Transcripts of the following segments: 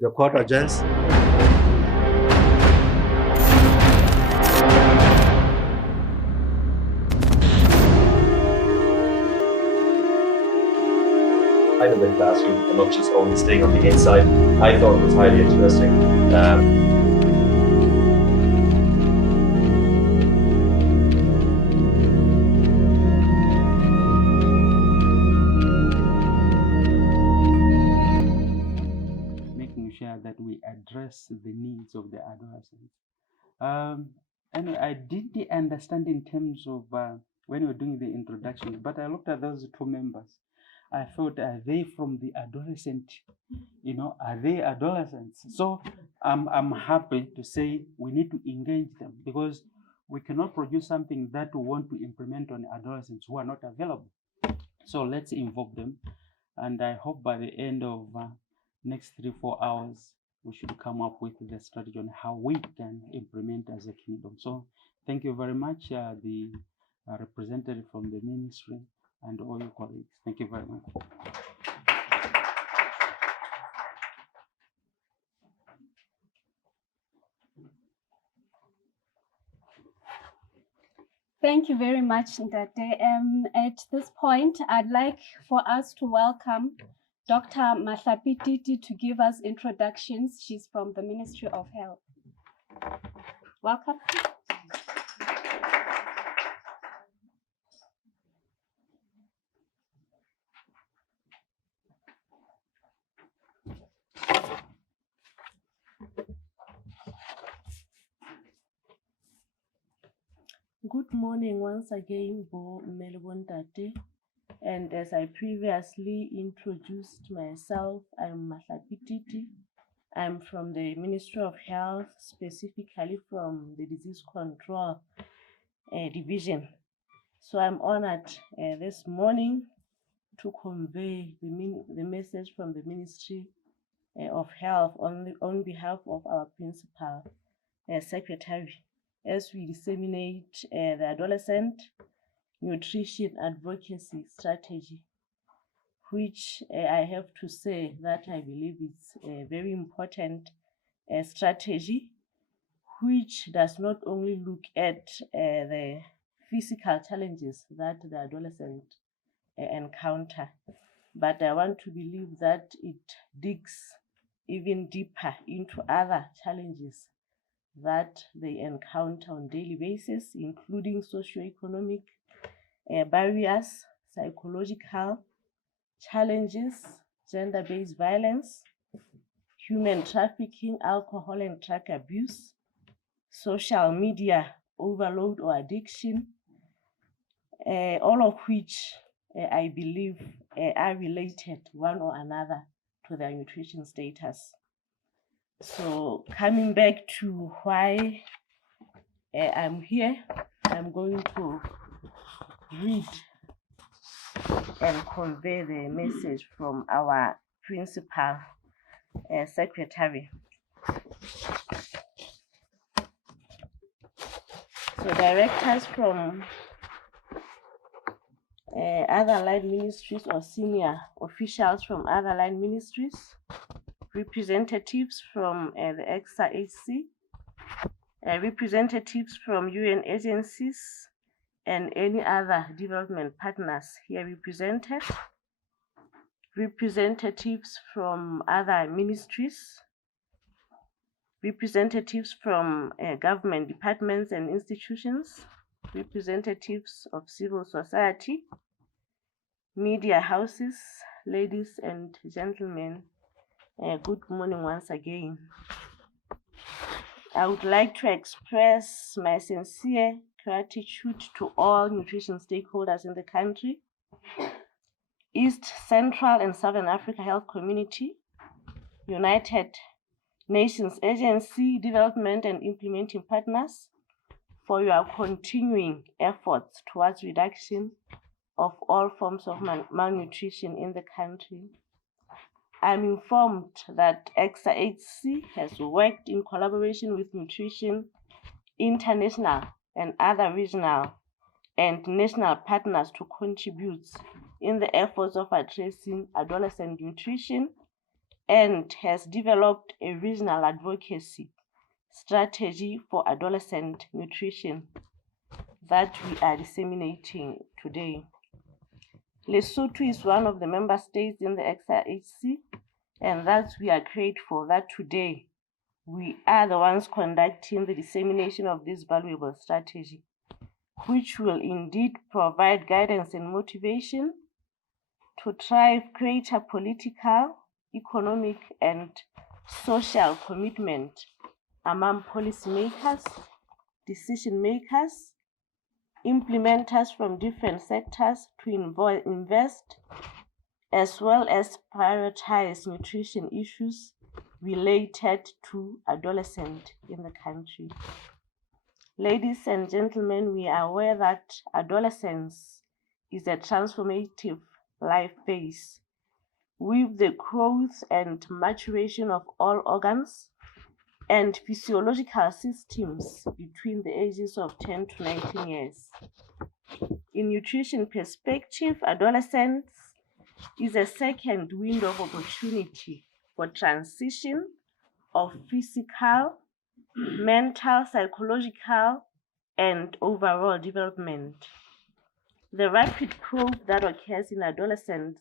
The court adjourns. Kind of the classroom and not just only staying on the inside. I thought it was highly interesting. Making sure that we address the needs of the adolescents. Anyway, I didn't understand in terms of when we were doing the introduction, but I looked at those two members. I thought, are they from the adolescent? Are they adolescents? So I'm happy to say we need to engage them, because we cannot produce something that we want to implement on adolescents who are not available. So let's involve them. And I hope by the end of next 3-4 hours, we should come up with the strategy on how we can implement as a kingdom. So thank you very much, the representative from the ministry and all your colleagues. Thank you very much. Thank you very much, Ndate. At this point, I'd like for us to welcome Dr. Mahlapi Titi to give us introductions. She's from the Ministry of Health. Welcome. Good morning once again, Bo Melbontate. And as I previously introduced myself, I'm Mahlapi Titi. I'm from the Ministry of Health, specifically from the Disease Control Division. So I'm honored this morning to convey the message from the Ministry of Health on behalf of our Principal Secretary, as we disseminate the adolescent nutrition advocacy strategy, which I have to say that I believe is a very important strategy, which does not only look at the physical challenges that the adolescent encounter, but I want to believe that it digs even deeper into other challenges that they encounter on a daily basis, including socioeconomic barriers, psychological challenges, gender-based violence, human trafficking, alcohol and drug abuse, social media overload or addiction, all of which I believe are related one or another to their nutrition status. So coming back to why I'm here, I'm going to read and convey the message from our Principal Secretary. So directors from other line ministries or senior officials from other line ministries, representatives from the Ecsa Un, representatives from UN agencies, and any other development partners here represented, representatives from other ministries, representatives from government departments and institutions, representatives of civil society, media houses, ladies and gentlemen, good morning once again. I would like to express my sincere gratitude to all nutrition stakeholders in the country, East, Central and Southern Africa Health Community, United Nations Agency, Development and Implementing Partners, for your continuing efforts towards reduction of all forms of malnutrition in the country. I'm informed that Ecsa Un has worked in collaboration with Nutrition International and other regional and national partners to contribute in the efforts of addressing adolescent nutrition and has developed a regional advocacy strategy for adolescent nutrition that we are disseminating today. Lesotho is one of the member states in the Ecsa, and that we are grateful that today we are the ones conducting the dissemination of this valuable strategy, which will indeed provide guidance and motivation to drive greater political, economic, and social commitment among policymakers, decision makers, implementers from different sectors to invest as well as prioritize nutrition issues related to adolescents in the country. Ladies and gentlemen, we are aware that adolescence is a transformative life phase with the growth and maturation of all organs and physiological systems between the ages of 10 to 19 years. In nutrition perspective, adolescence is a second window of opportunity for transition of physical, mental, psychological, and overall development. The rapid growth that occurs in adolescence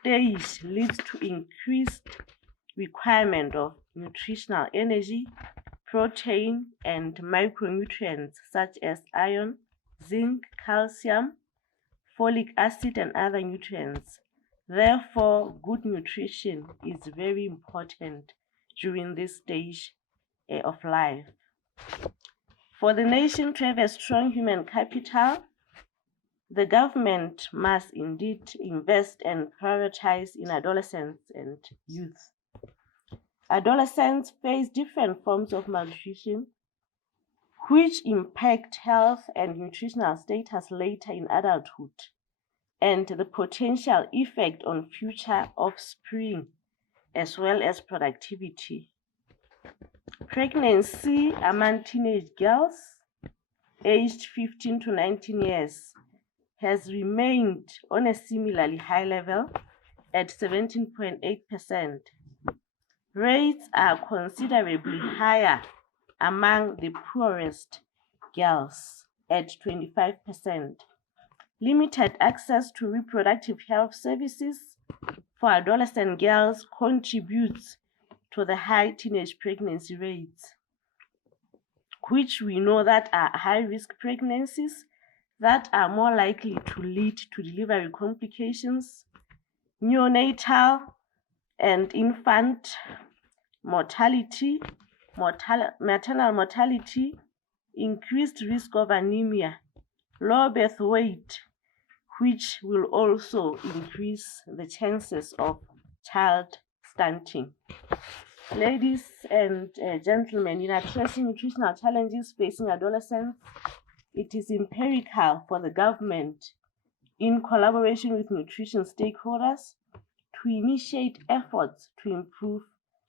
stage leads to increased requirement of nutritional energy, protein, and micronutrients such as iron, zinc, calcium, folic acid, and other nutrients. Therefore, good nutrition is very important during this stage of life. For the nation to have a strong human capital, the government must indeed invest and prioritize in adolescents and youth. Adolescents face different forms of malnutrition, which impact health and nutritional status later in adulthood, and the potential effect on future offspring as well as productivity. Pregnancy among teenage girls aged 15 to 19 years has remained on a similarly high level at 17.8%. Rates are considerably higher among the poorest girls at 25%. Limited access to reproductive health services for adolescent girls contributes to the high teenage pregnancy rates, which we know that are high-risk pregnancies that are more likely to lead to delivery complications, neonatal and infant mortality, maternal mortality, increased risk of anemia, low birth weight, which will also increase the chances of child stunting. Ladies and gentlemen, in addressing nutritional challenges facing adolescents, it is imperative for the government, in collaboration with nutrition stakeholders, to initiate efforts to improve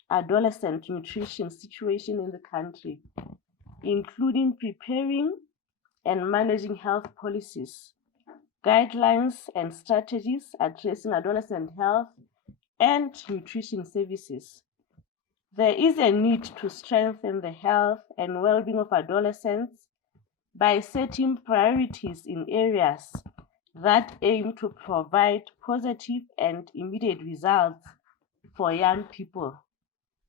adolescent nutrition situation in the country, including preparing and managing health policies, guidelines and strategies addressing adolescent health and nutrition services. There is a need to strengthen the health and well-being of adolescents by setting priorities in areas that aim to provide positive and immediate results for young people,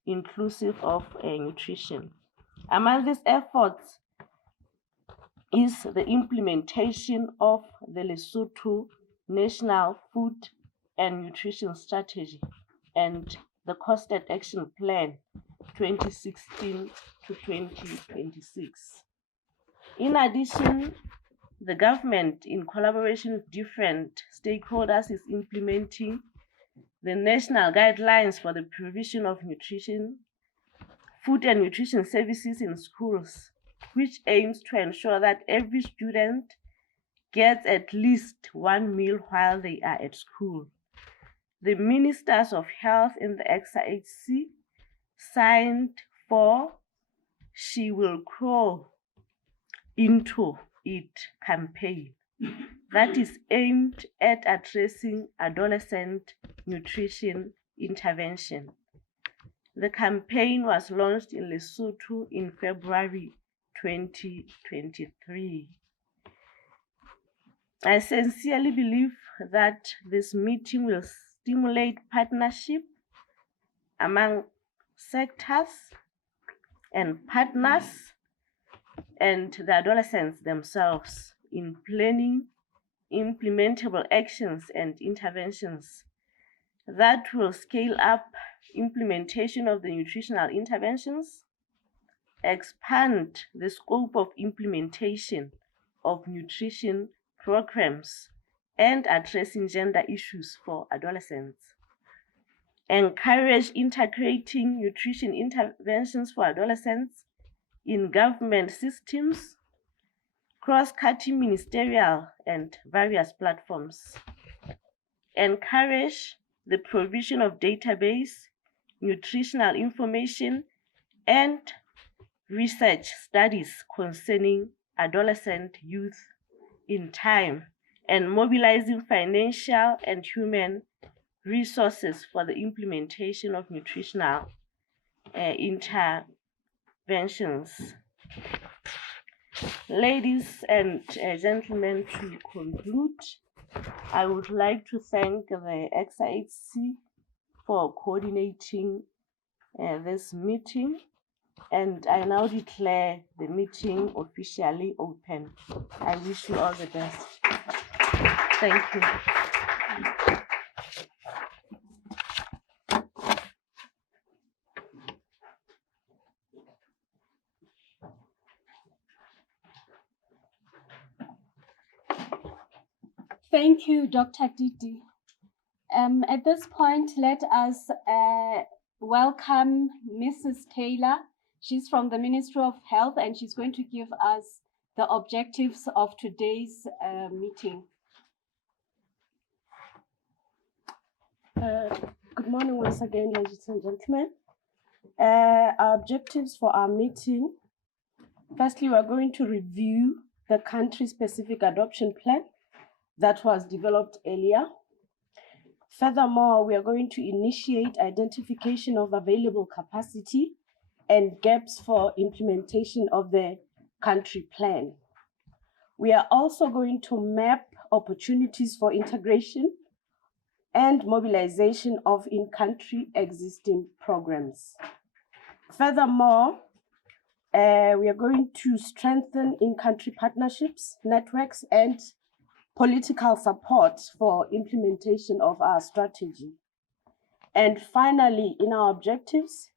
inclusive of nutrition. Among these efforts is the implementation of the Lesotho National Food and Nutrition Strategy and the Costed Action Plan 2016 to 2026. In addition, the government, in collaboration with different stakeholders, is implementing the national guidelines for the provision of nutrition, food and nutrition services in schools, which aims to ensure that every student gets at least one meal while they are at school. The Ministers of Health in the Ecsa signed for She Will Grow Into It campaign that is aimed at addressing adolescent nutrition intervention. The campaign was launched in Lesotho in February 2023. I sincerely believe that this meeting will stimulate partnership among sectors and partners and the adolescents themselves in planning implementable actions and interventions that will scale up implementation of the nutritional interventions, expand the scope of implementation of nutrition programs, and addressing gender issues for adolescents. Encourage integrating nutrition interventions for adolescents in government systems, cross-cutting ministerial and various platforms. Encourage the provision of database, nutritional information, and research studies concerning adolescent youth in time, and mobilizing financial and human resources for the implementation of nutritional interventions. Ladies and gentlemen, to conclude, I would like to thank the Ecsa for coordinating this meeting, and I now declare the meeting officially open. I wish you all the best. Thank you. Thank you, Dr. Didi. At this point, let us welcome Mrs. Taylor. She's from the Ministry of Health, and she's going to give us the objectives of today's meeting. Good morning once again, ladies and gentlemen. Our objectives for our meeting. Firstly, we're going to review the country-specific adoption plan that was developed earlier. Furthermore, we are going to initiate identification of available capacity and gaps for implementation of the country plan. We are also going to map opportunities for integration and mobilization of in-country existing programs. Furthermore, we are going to strengthen in-country partnerships, networks, and political support for implementation of our strategy. And finally, in our objectives,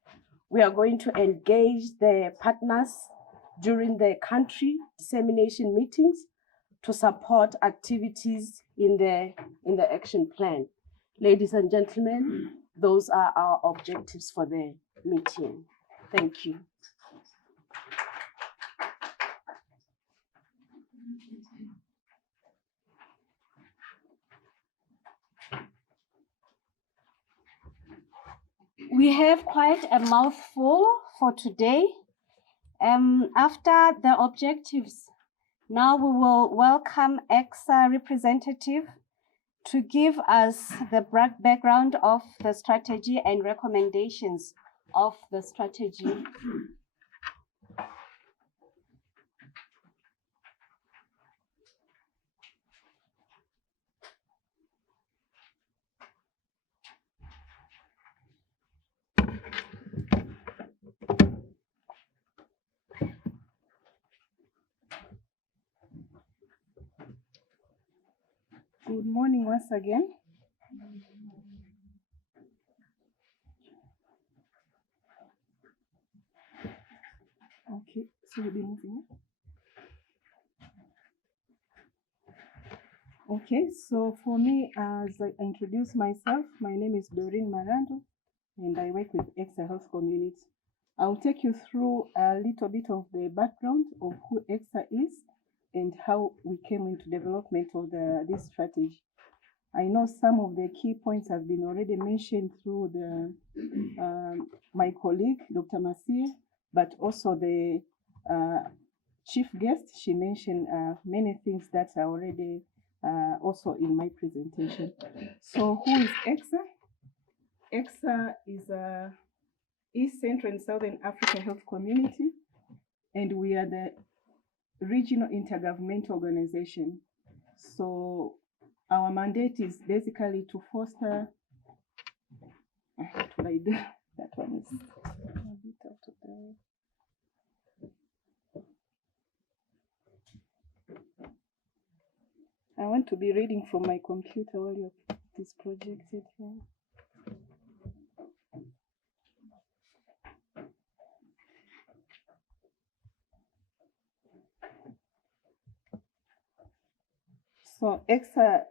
we are going to engage the partners during the country dissemination meetings to support activities in the action plan. Ladies and gentlemen, those are our objectives for the meeting. Thank you. We have quite a mouthful for today. After the objectives, now we will welcome Ecsa representative to give us the background of the strategy and recommendations of the strategy. Good morning once again. Okay, so we'll be moving. Okay, so for me, as I introduce myself, my name is Doreen Marando, and I work with Ecsa Health Community. I'll take you through a little bit of the background of who Ecsa is and how we came into development of this strategy. I know some of the key points have been already mentioned through my colleague, Dr. Masie, but also the chief guest, she mentioned many things that are already also in my presentation. So who is Ecsa? Ecsa is a East Central and Southern Africa Health Community, and we are the regional intergovernmental organization. So our mandate is basically to foster. What would I do? That one is a bit out of the way. I want to be reading from my computer while it is projected here. So Ecsa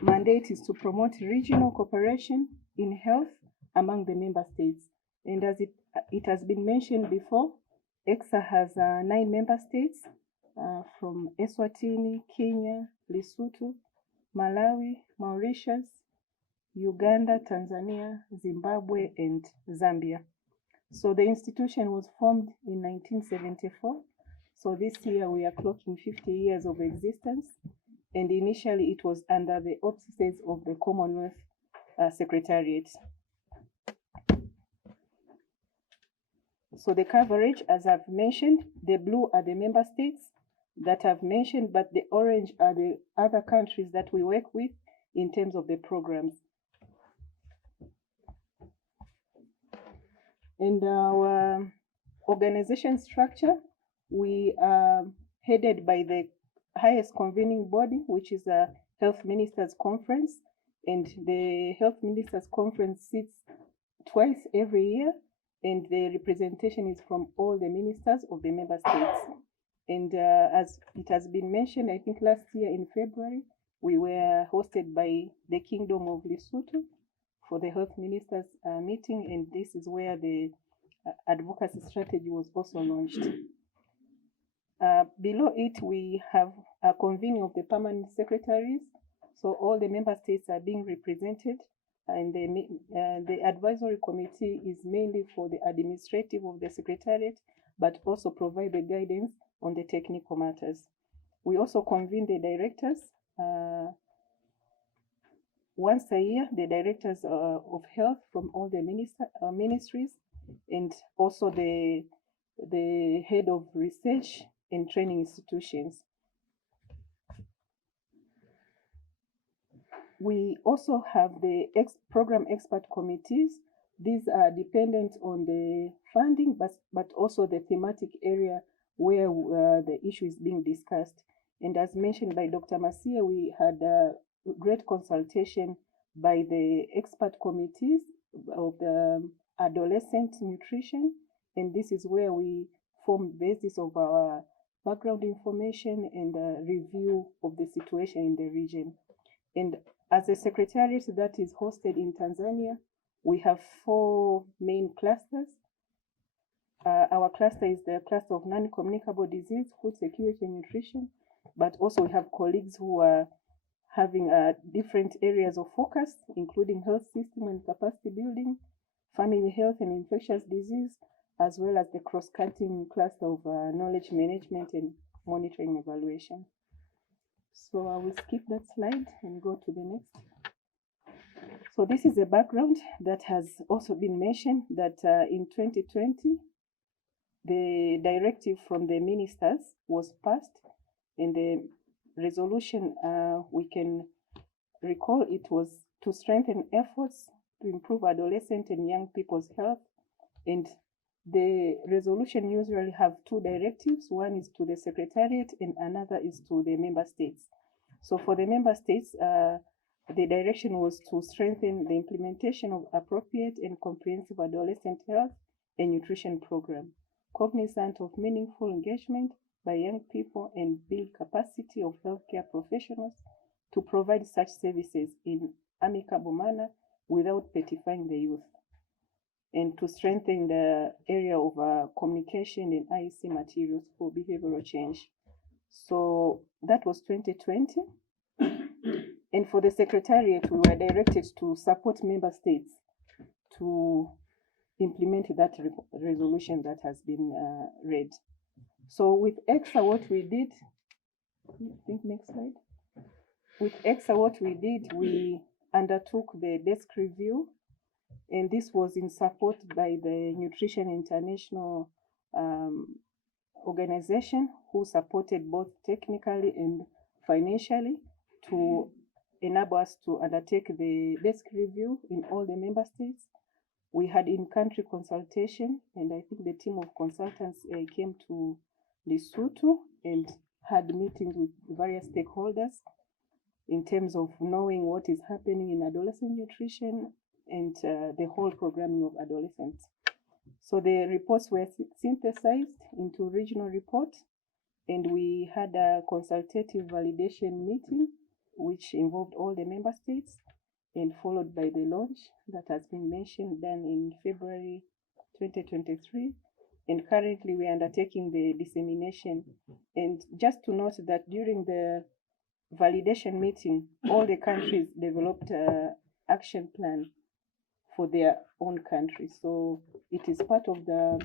mandate is to promote regional cooperation in health among the member states. And as it has been mentioned before, Ecsa has 9 member states from Eswatini, Kenya, Lesotho, Malawi, Mauritius, Uganda, Tanzania, Zimbabwe, and Zambia. So the institution was formed in 1974. So this year we are clocking 50 years of existence. And initially it was under the auspices of the Commonwealth Secretariat. So the coverage, as I've mentioned, the blue are the member states that I've mentioned, but the orange are the other countries that we work with in terms of the programs. And our organization structure, we are headed by the highest convening body, which is a Health Ministers Conference. And the Health Ministers Conference sits twice every year, and the representation is from all the ministers of the member states. And as it has been mentioned, I think last year in February, we were hosted by the Kingdom of Lesotho for the Health Ministers meeting, and this is where the advocacy strategy was also launched. Below it, we have a convening of the permanent secretaries. So all the member states are being represented, and the advisory committee is mainly for the administrative of the secretariat, but also provide the guidance on the technical matters. We also convene the directors once a year, the directors of health from all the ministries, and also the head of research and training institutions. We also have the program expert committees. These are dependent on the funding, but also the thematic area where the issue is being discussed. And as mentioned by Dr. Masia, we had a great consultation by the expert committees of the adolescent nutrition. And this is where we form the basis of our background information and review of the situation in the region. And as a secretariat that is hosted in Tanzania, we have 4 main clusters. Our cluster is the cluster of non-communicable disease, food security and nutrition, but also we have colleagues who are having different areas of focus, including health system and capacity building, family health and infectious disease, as well as the cross-cutting cluster of knowledge management and monitoring evaluation. So I will skip that slide and go to the next. So this is a background that has also been mentioned that in 2020, the directive from the ministers was passed, and the resolution we can recall it was to strengthen efforts to improve adolescent and young people's health. And the resolution usually have 2 directives. One is to the secretariat and another is to the member states. So for the member states, the direction was to strengthen the implementation of appropriate and comprehensive adolescent health and nutrition program, cognizant of meaningful engagement by young people, and build capacity of healthcare professionals to provide such services in amicable manner without petrifying the youth, and to strengthen the area of communication and IEC materials for behavioral change. So that was 2020. And for the secretariat, we were directed to support member states to implement that resolution that has been read. So with Ecsa, what we did, I think next slide. With Ecsa, what we did, we undertook the desk review And this was in support by the Nutrition International organization, who supported both technically and financially to enable us to undertake the desk review in all the member states. We had in-country consultation, and I think the team of consultants came to Lesotho and had meetings with various stakeholders in terms of knowing what is happening in adolescent nutrition and the whole programming of adolescents. So the reports were synthesized into regional reports, and we had a consultative validation meeting, which involved all the member states, and followed by the launch that has been mentioned, done in February 2023. And currently we are undertaking the dissemination. And just to note that during the validation meeting, all the countries developed an action plan for their own country. So it is part of the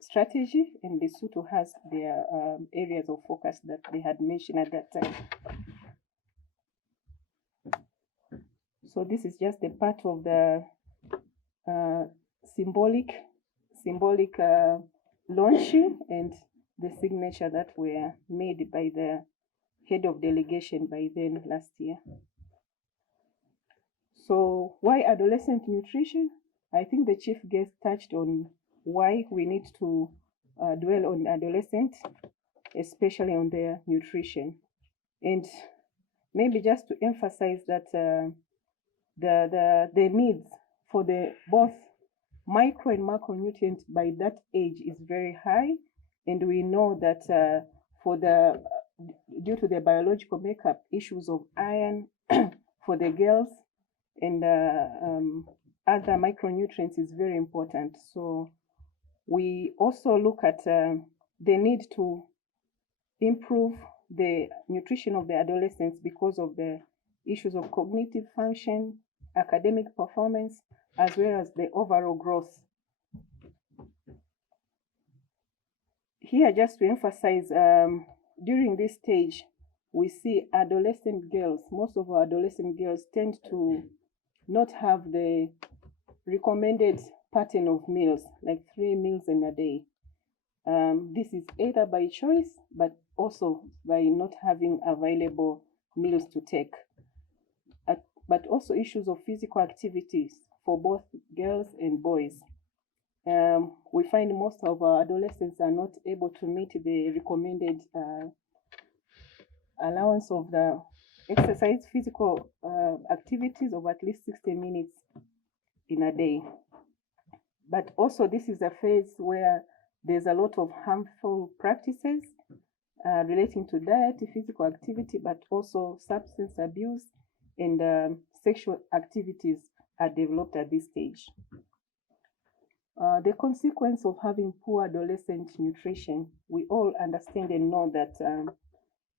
strategy, and Lesotho has their areas of focus that they had mentioned at that time. So this is just a part of the symbolic launching and the signature that were made by the head of delegation by then last year. So why adolescent nutrition? I think the chief guest touched on why we need to dwell on adolescent, especially on their nutrition. And maybe just to emphasize that the needs for the both micro and macronutrients by that age is very high, and we know that due to the biological makeup, issues of iron for the girls and other micronutrients is very important. So we also look at the need to improve the nutrition of the adolescents because of the issues of cognitive function, academic performance, as well as the overall growth. Here, just to emphasize, during this stage, we see adolescent girls, most of our adolescent girls tend to not have the recommended pattern of meals, like 3 meals in a day. This is either by choice, but also by not having available meals to take. But also issues of physical activities for both girls and boys. We find most of our adolescents are not able to meet the recommended allowance of the exercise physical activities of at least 60 minutes in a day. But also this is a phase where there's a lot of harmful practices relating to diet, physical activity, but also substance abuse and sexual activities are developed at this stage. The consequence of having poor adolescent nutrition, we all understand and know that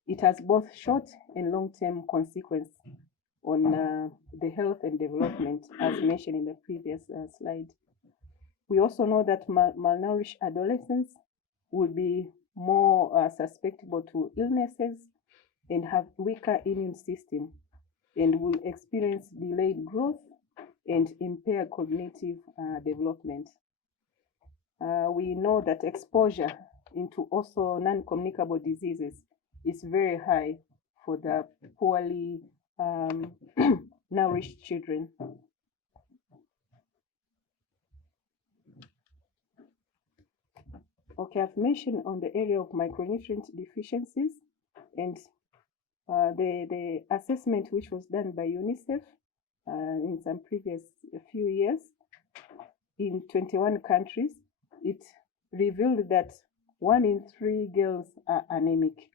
it has both short and long-term consequence on the health and development, as mentioned in the previous slide. We also know that malnourished adolescents will be more susceptible to illnesses and have weaker immune system, and will experience delayed growth and impaired cognitive development. We know that exposure into also non-communicable diseases is very high for the poorly nourished children. Okay, I've mentioned on the area of micronutrient deficiencies, and the assessment which was done by UNICEF in some previous few years in 21 countries, it revealed that 1 in 3 girls are anemic.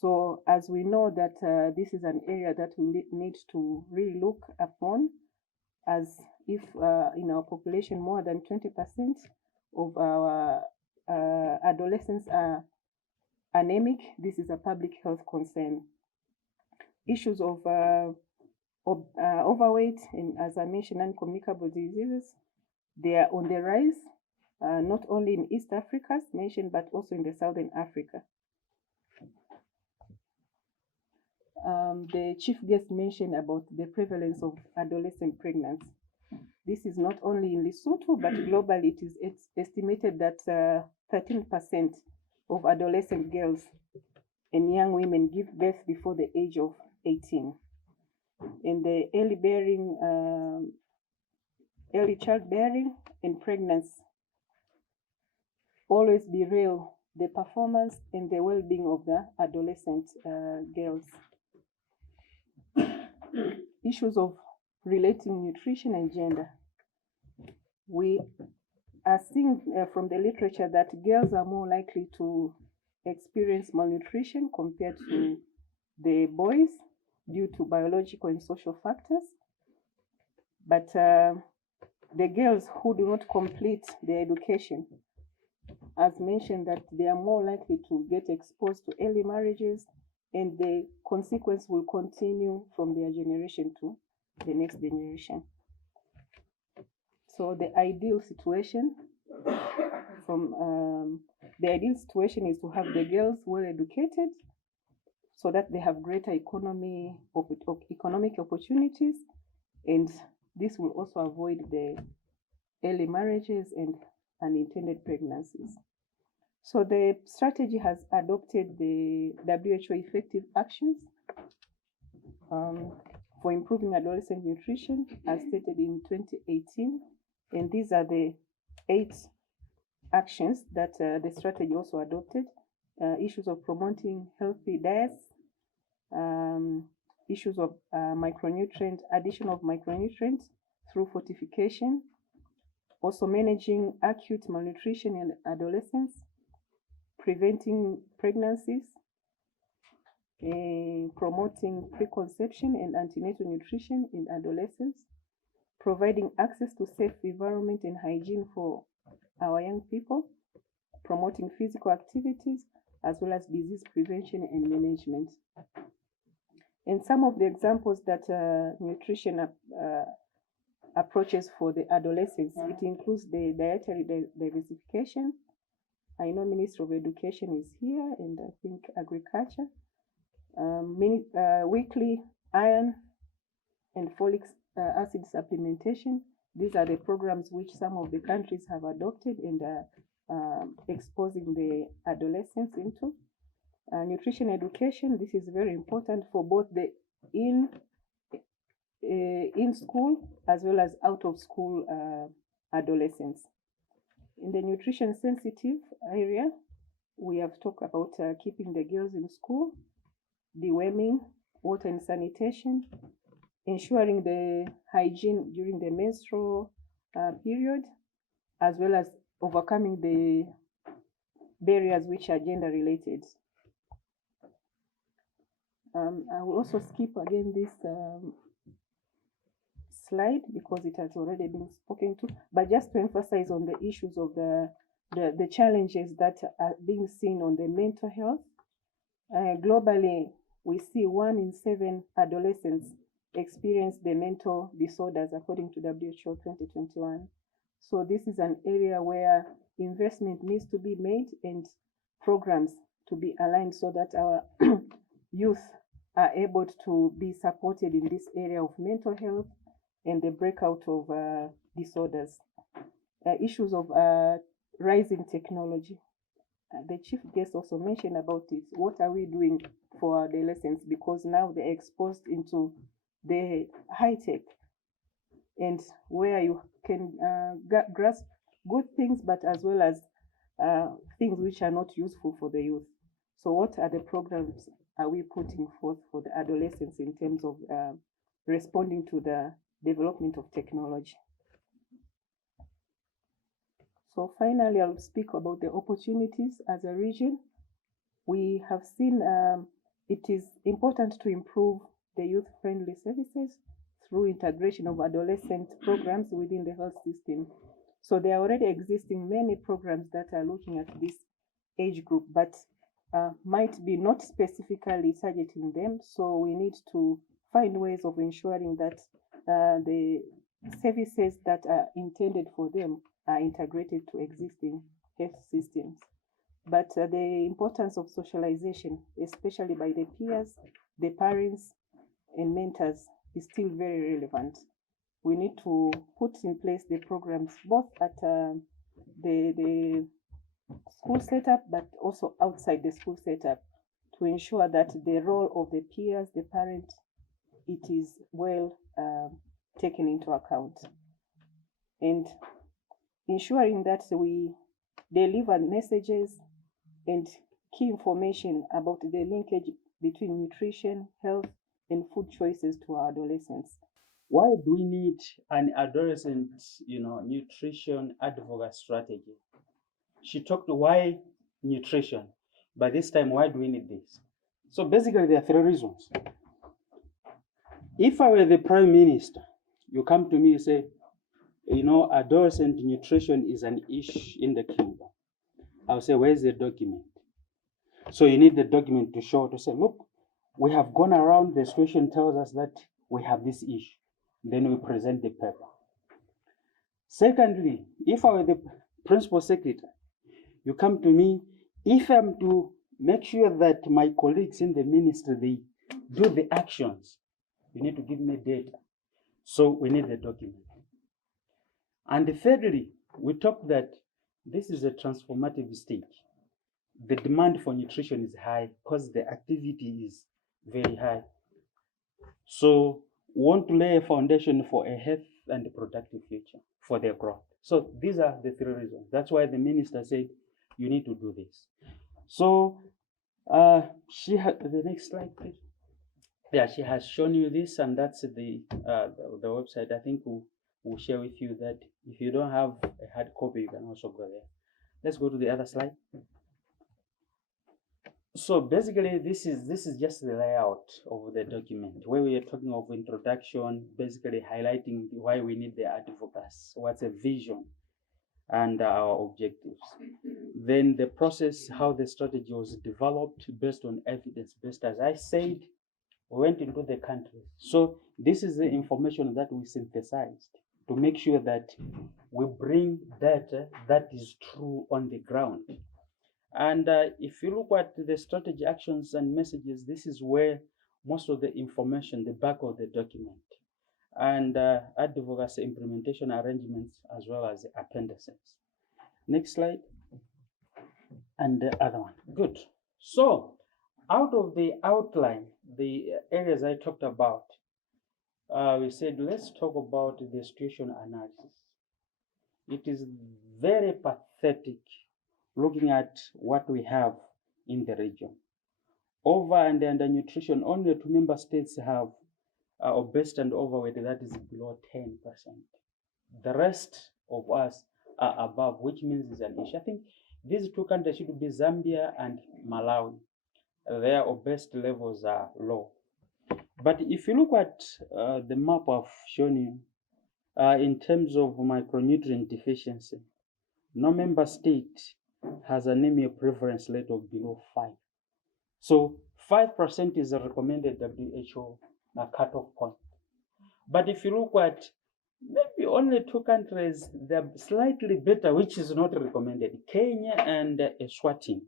So as we know that this is an area that we need to really look upon, as if in our population more than 20% of our adolescents are anemic, this is a public health concern. Issues of overweight and, as I mentioned, non-communicable diseases, they are on the rise, not only in East Africa, as mentioned, but also in the Southern Africa. The chief guest mentioned about the prevalence of adolescent pregnancy. This is not only in Lesotho, but globally it's estimated that 13% of adolescent girls and young women give birth before the age of 18. And the early childbearing and pregnancy always derail the performance and the well-being of the adolescent girls. Issues of relating nutrition and gender. We are seeing from the literature that girls are more likely to experience malnutrition compared to the boys due to biological and social factors. But the girls who do not complete their education, as mentioned, that they are more likely to get exposed to early marriages, and the consequence will continue from their generation to the next generation. So the ideal situation is to have the girls well educated so that they have greater economic opportunities, and this will also avoid the early marriages and unintended pregnancies. So the strategy has adopted the WHO effective actions for improving adolescent nutrition as stated in 2018. And these are the 8 actions that the strategy also adopted. Issues of promoting healthy diets, issues of addition of micronutrients through fortification, also managing acute malnutrition in adolescents, preventing pregnancies, promoting preconception and antenatal nutrition in adolescents, providing access to safe environment and hygiene for our young people, promoting physical activities, as well as disease prevention and management. And some of the examples that nutrition approaches for the adolescents, it includes the dietary diversification. I know Ministry of Education is here, and I think Agriculture. Weekly iron and folic acid supplementation. These are the programs which some of the countries have adopted and are exposing the adolescents into. Nutrition education, this is very important for both the in school as well as out of school adolescents. In the nutrition sensitive area, we have talked about keeping the girls in school, deworming, water and sanitation, ensuring the hygiene during the menstrual period, as well as overcoming the barriers which are gender related. I will also skip again this slide because it has already been spoken to, but just to emphasize on the issues of the challenges that are being seen on the mental health. Globally, we see 1 in 7 adolescents experience the mental disorders according to WHO 2021. So this is an area where investment needs to be made and programs to be aligned so that our youth are able to be supported in this area of mental health and the breakout of disorders. Issues of rising technology. The chief guest also mentioned about it. What are we doing for adolescents? Because now they're exposed into the high tech, and where you can grasp good things, but as well as things which are not useful for the youth. So what are the programs are we putting forth for the adolescents in terms of responding to the development of technology? So finally, I'll speak about the opportunities as a region. We have seen it is important to improve the youth-friendly services through integration of adolescent programs within the health system. So there are already existing many programs that are looking at this age group, but might be not specifically targeting them. So we need to find ways of ensuring that the services that are intended for them are integrated to existing health systems. But the importance of socialization, especially by the peers, the parents, and mentors, is still very relevant. we need to put in place the programs both at the school setup, but also outside the school setup, to ensure that the role of the peers, the parents, it is well taken into account, and ensuring that we deliver messages and key information about the linkage between nutrition, health, and food choices to our adolescents. Why do we need an adolescent, nutrition advocate strategy? She talked why nutrition. By this time, why do we need this? So basically, there are three reasons. If I were the Prime Minister, you come to me and say, adolescent nutrition is an issue in the kingdom. I'll say, where's the document? So you need the document to show, to say, look, we have gone around, the situation tells us that we have this issue. Then we present the paper. Secondly, if I were the Principal Secretary, you come to me, if I'm to make sure that my colleagues in the ministry, they do the actions, you need to give me data. So we need the document. And thirdly, we talk that this is a transformative stage. The demand for nutrition is high because the activity is very high. So we want to lay a foundation for a healthy and productive future for their growth. So these are the three reasons. That's why the minister said, you need to do this. So she had the next slide, please. Yeah, she has shown you this, and that's the website. I think we'll share with you that if you don't have a hard copy, you can also go there. Let's go to the other slide. So basically, this is just the layout of the document where we are talking of introduction, basically highlighting why we need the advocates, what's a vision, and our objectives. Then the process, how the strategy was developed based on evidence-based. As I said, we went into the country. So this is the information that we synthesized to make sure that we bring data that is true on the ground. And if you look at the strategy, actions, and messages, this is where most of the information, the back of the document, and advocacy implementation arrangements, as well as the appendices. Next slide. And the other one. Good. So out of the outline, the areas I talked about, we said, let's talk about the situation analysis. It is very pathetic looking at what we have in the region. Over and undernutrition, only 2 member states have obesity and overweight that is below 10%. The rest of us are above, which means it's an issue. I think these two countries should be Zambia and Malawi. Their obesity levels are low. But if you look at the map I've shown you, in terms of micronutrient deficiency, no member state has anemia prevalence rate of below 5. So 5% is a recommended WHO cutoff point. But if you look at maybe only 2 countries, they're slightly better, which is not recommended, Kenya and Eswatini.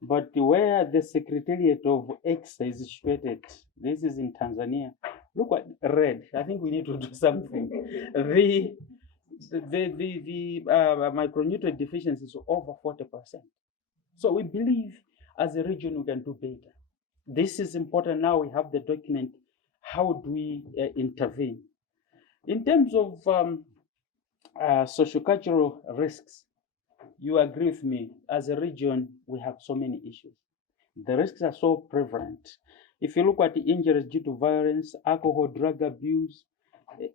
But where the Secretariat of Ecsa is situated, this is in Tanzania. Look at red. I think we need to do something. The micronutrient deficiency is over 40%. So we believe as a region we can do better. This is important. Now we have the document. How do we intervene? In terms of sociocultural risks, you agree with me, as a region, we have so many issues. The risks are so prevalent. If you look at the injuries due to violence, alcohol, drug abuse,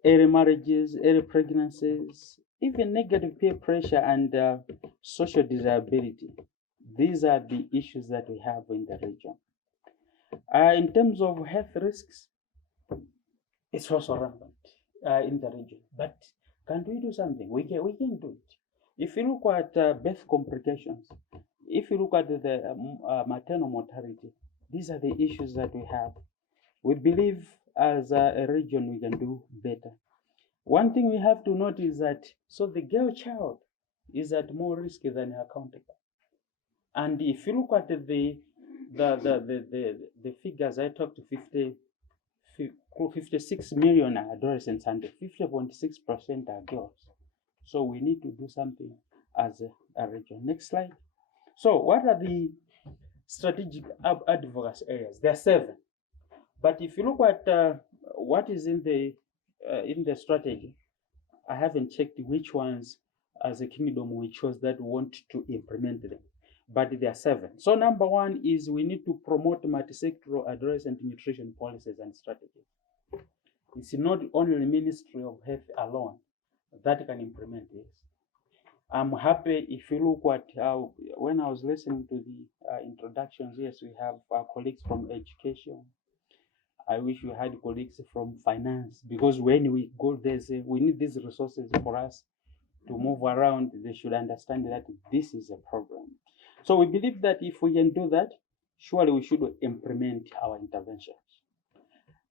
early marriages, early pregnancies, even negative peer pressure and social desirability, these are the issues that we have in the region. In terms of health risks, it's also rampant in the region. But can we do something? We can do it. If you look at birth complications, if you look at the maternal mortality, these are the issues that we have. We believe as a region we can do better. One thing we have to note is that, so the girl child is at more risk than her counterpart. And if you look at the figures, I talked to 56 million are adolescents and 50.6% are girls. So we need to do something as a region. Next slide. So what are the strategic advocacy areas? There are 7. But if you look at what is in the strategy, I haven't checked which ones as a kingdom we chose that want to implement them. But there are 7. So number 1 is we need to promote multi-sectoral adolescent nutrition policies and strategies. It's not only the Ministry of Health alone that can implement this. I'm happy if you look at how, when I was listening to the introductions, yes, we have our colleagues from education. I wish we had colleagues from finance, because when we go there, we need these resources for us to move around. They should understand that this is a program. So we believe that if we can do that, surely we should implement our interventions.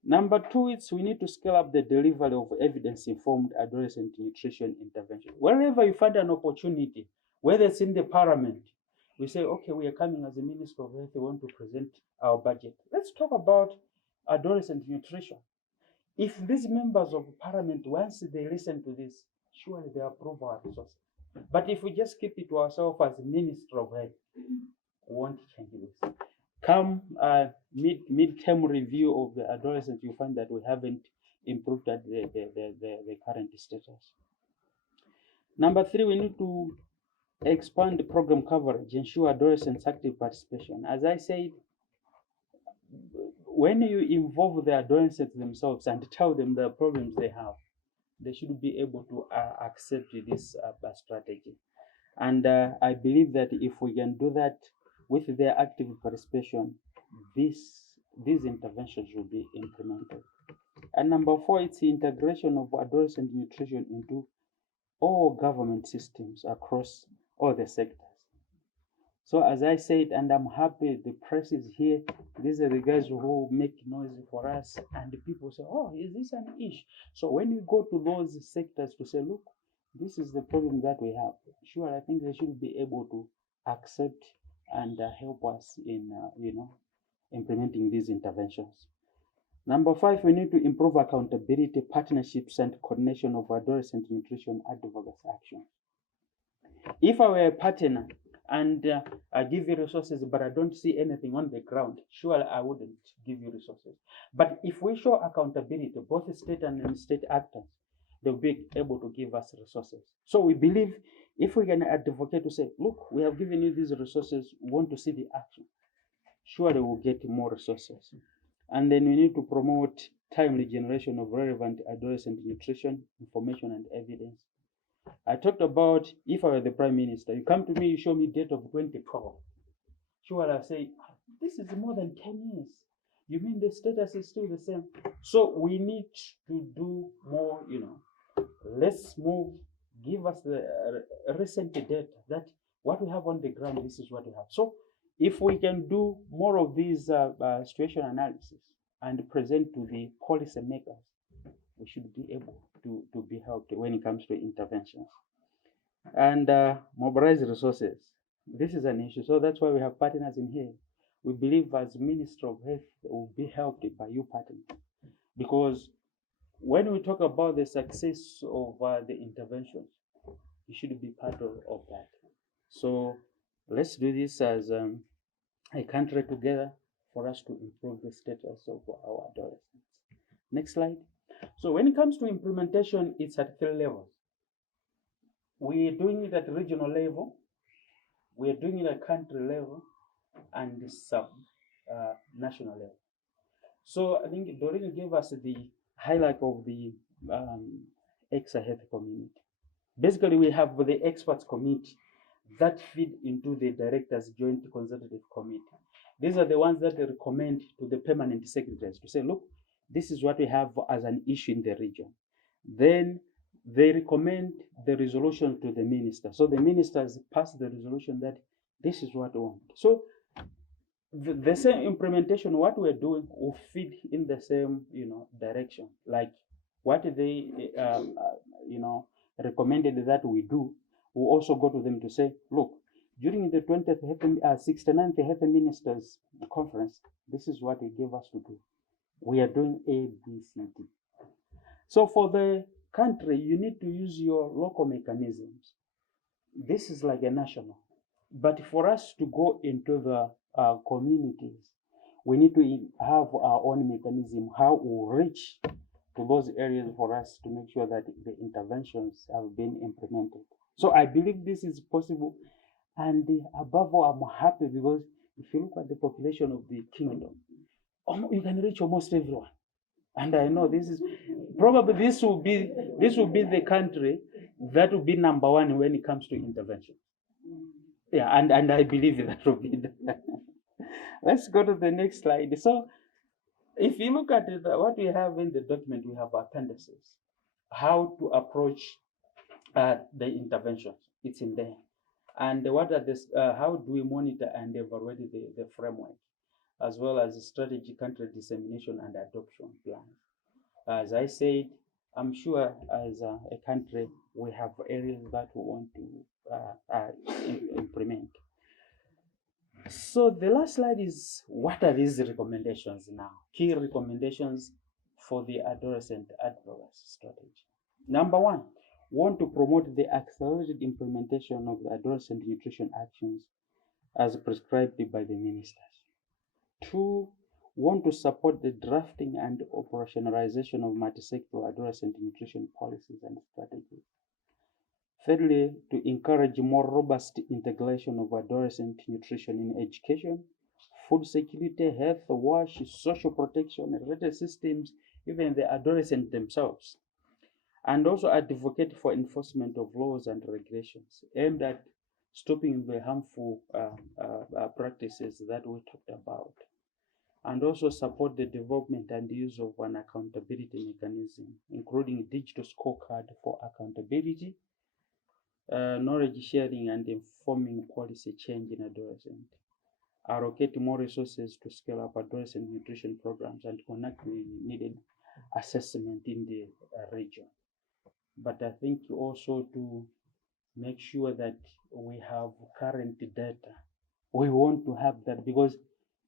Number 2 is we need to scale up the delivery of evidence-informed adolescent nutrition intervention. Wherever you find an opportunity, whether it's in the parliament, we say, okay, we are coming as a Minister of Health, we want to present our budget. Let's talk about adolescent nutrition. If these members of parliament, once they listen to this, surely they approve our resources. But if we just keep it to ourselves as Minister of Health, we won't change this. Come mid-term review of the adolescents, you find that we haven't improved at the current status. Number 3, we need to expand the program coverage, ensure adolescents' active participation. As I said, when you involve the adolescents themselves and tell them the problems they have, they should be able to accept this strategy. And I believe that if we can do that with their active participation, these interventions will be implemented. And number 4, it's the integration of adolescent nutrition into all government systems across all the sectors. So as I said, and I'm happy the press is here, these are the guys who make noise for us, and the people say, oh, is this an issue? So when we go to those sectors to say, look, this is the problem that we have, sure, I think they should be able to accept and help us in implementing these interventions. Number 5, we need to improve accountability, partnerships, and coordination of adolescent nutrition advocacy action. If I were a partner and I give you resources, but I don't see anything on the ground, surely I wouldn't give you resources. But if we show accountability, both state and non-state actors, they'll be able to give us resources. So we believe if we can advocate to say, look, we have given you these resources, we want to see the action, surely we'll get more resources. And then we need to promote timely generation of relevant adolescent nutrition, information, and evidence. I talked about if I were the Prime Minister, you come to me, you show me date of 2012. Sure, I'll say, this is more than 10 years. You mean the status is still the same? So we need to do more, let's move, give us the recent data that what we have on the ground, this is what we have. So if we can do more of these situation analysis and present to the policy makers, we should be able to be helped when it comes to interventions. And mobilize resources. This is an issue. So that's why we have partners in here. We believe as Minister of Health will be helped by you partners. Because when we talk about the success of the interventions, you should be part of that. So let's do this as a country together for us to improve the status of our adolescents. Next slide. So when it comes to implementation, it's at 3 levels. We are doing it at regional level, we are doing it at country level, and sub-national level. So I think Doreen gave us the highlight of the Ecsa Health community. Basically, we have the experts committee that feed into the directors joint consultative committee. These are the ones that they recommend to the permanent secretaries to say, look, this is what we have as an issue in the region. Then they recommend the resolution to the minister. So the ministers pass the resolution that this is what we want. So the same implementation, what we're doing will feed in the same, direction. Like what they, recommended that we do, we'll also go to them to say, look, during the 69th Health Ministers Conference, this is what they gave us to do. We are doing A, B, C, D. So for the country, you need to use your local mechanisms. This is like a national. But for us to go into the communities, we need to have our own mechanism, how we reach to those areas for us to make sure that the interventions have been implemented. So I believe this is possible. And above all, I'm happy because if you look at the population of the kingdom, you can reach almost everyone. And I know this is probably this will be the country that will be number one when it comes to intervention. Yeah, and I believe that will be that. Let's go to the next slide. So if you look at it, what we have in the document, we have appendices. How to approach the interventions. It's in there. And what are this? How do we monitor and evaluate the framework, as well as the strategy, country dissemination, and adoption plans? As I said, I'm sure as a country we have areas that we want to implement. So the last slide is what are these recommendations now? Key recommendations for the adolescent advocacy strategy. Number one, want to promote the accelerated implementation of the adolescent nutrition actions as prescribed by the ministers. Two, want to support the drafting and operationalization of multi-sectoral adolescent nutrition policies and strategies. Thirdly, to encourage more robust integration of adolescent nutrition in education, food security, health, wash, social protection, related systems, even the adolescents themselves. And also advocate for enforcement of laws and regulations aimed at stopping the harmful practices that we talked about. And also support the development and use of an accountability mechanism, including a digital scorecard for accountability, knowledge sharing and informing policy change in adolescents. Allocate more resources to scale up adolescent nutrition programs and conduct the needed assessment in the region. But I think also to make sure that we have current data. We want to have that because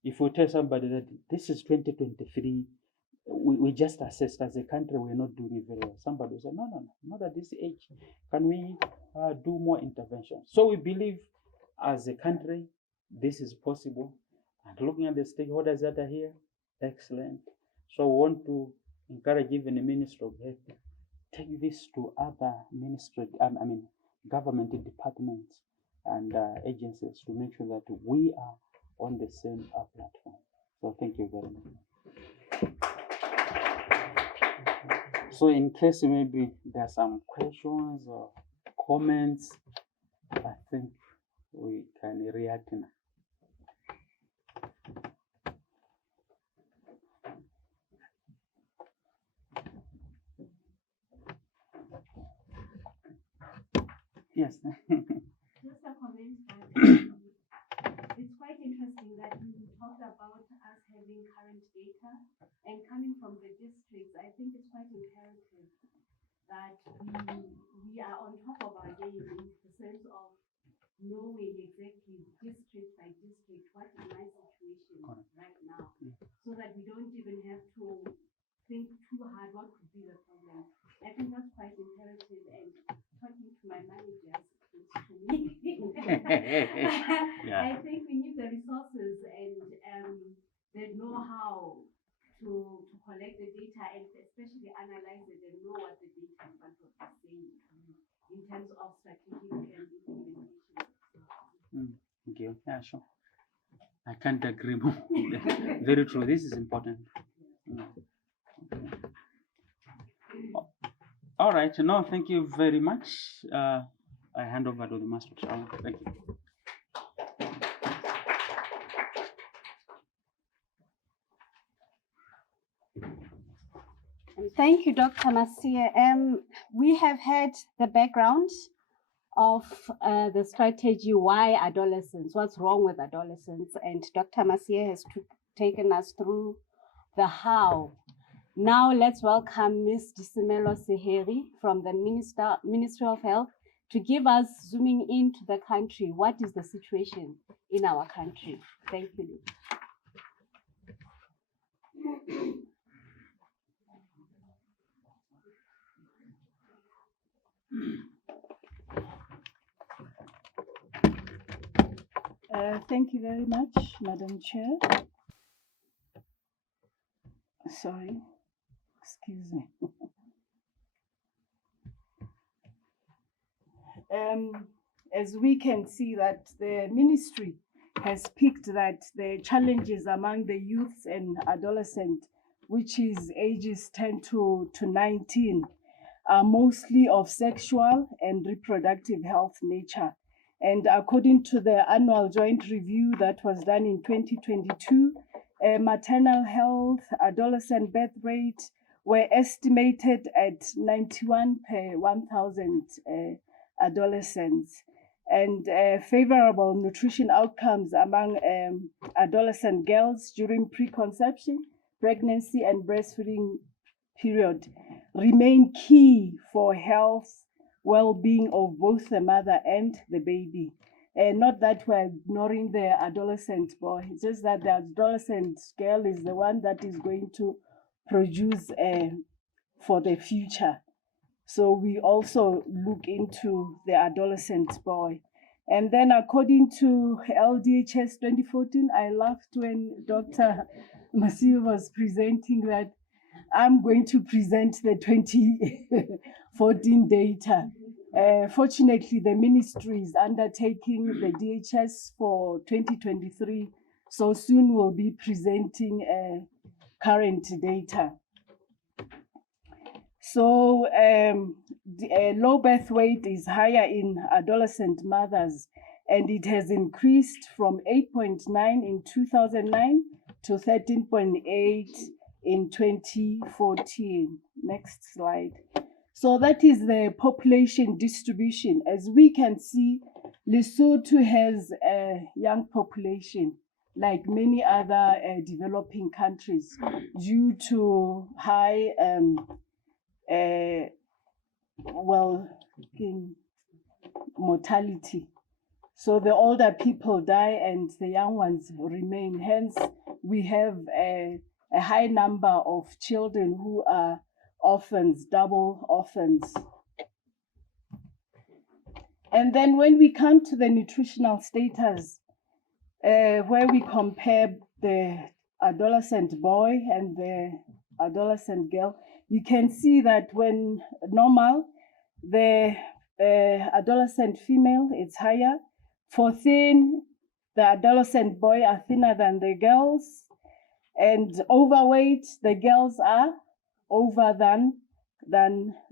if we tell somebody that this is 2023, we just assessed as a country, we're not doing it very well. Somebody will say, no, not at this age. Can we do more intervention? So we believe as a country, this is possible. And looking at the stakeholders that are here, excellent. So we want to encourage even the Ministry of Health, take this to other ministry, government departments and agencies to make sure that we are on the same platform. So thank you very much. So in case maybe there are some questions or comments, I think we can react now. Yes. Just a comment. It's quite interesting that you talked about us having current data and coming from the districts. I think it's quite imperative that we are on top of our game in the sense of knowing exactly district by district what is my situation right now, so that we don't even have to think too hard what could be the problem. I think that's quite imperative, and talking to my managers, to me, Yeah. I think we need the resources and the know-how to collect the data and especially analyze it and know what the data is saying in terms of strategic implementation. Thank you. Yeah, sure. I can't agree more. Very true. This is important. All right. No, thank you very much. I hand over to the Master. Thank you. Thank you, Dr. Masia. We have had the background of the strategy, why adolescents, what's wrong with adolescents, and Dr. Masia has taken us through the how. Now let's welcome Ms. Disimelo Seheri from the Ministry of Health to give us, zooming into the country, what is the situation in our country. Thank you. Thank you very much, Madam Chair. Sorry, excuse me. As we can see that the ministry has picked that the challenges among the youths and adolescents, which is ages 10 to 19, are mostly of sexual and reproductive health nature. And according to the annual joint review that was done in 2022, maternal health, adolescent birth rate were estimated at 91 per 1,000 adolescents. And favorable nutrition outcomes among adolescent girls during preconception, pregnancy, and breastfeeding period remain key for health, well-being of both the mother and the baby. Not that we're ignoring the adolescent boy, it's just that the adolescent girl is the one that is going to produce for the future. So we also look into the adolescent boy. And then according to LDHS 2014, I laughed when Dr. Masiu was presenting that I'm going to present the 2014 data. Fortunately, the ministry is undertaking the DHS for 2023, so soon we'll be presenting current data. So the low birth weight is higher in adolescent mothers, and it has increased from 8.9 in 2009 to 13.8 in 2014. Next slide. So that is the population distribution. As we can see, Lesotho has a young population, like many other developing countries, due to high mortality. So the older people die and the young ones remain. Hence, we have a high number of children who are orphans, double orphans. And then when we come to the nutritional status, where we compare the adolescent boy and the adolescent girl, you can see that when normal, the adolescent female is higher. For thin, the adolescent boy are thinner than the girls. And overweight, the girls are over than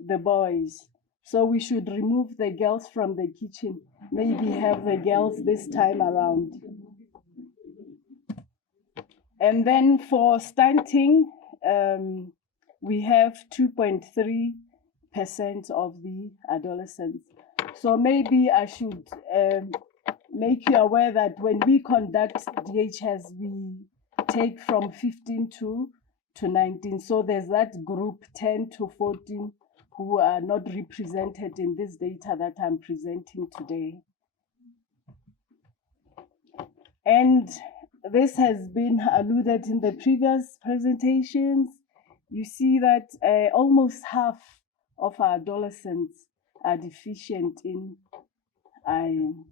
the boys. So we should remove the girls from the kitchen. Maybe have the girls this time around. And then for stunting, we have 2.3% of the adolescents. So maybe I should make you aware that when we conduct DHS, we take from 15 to 19. So there's that group 10 to 14 who are not represented in this data that I'm presenting today. And this has been alluded in the previous presentations. You see that almost half of our adolescents are deficient in iron.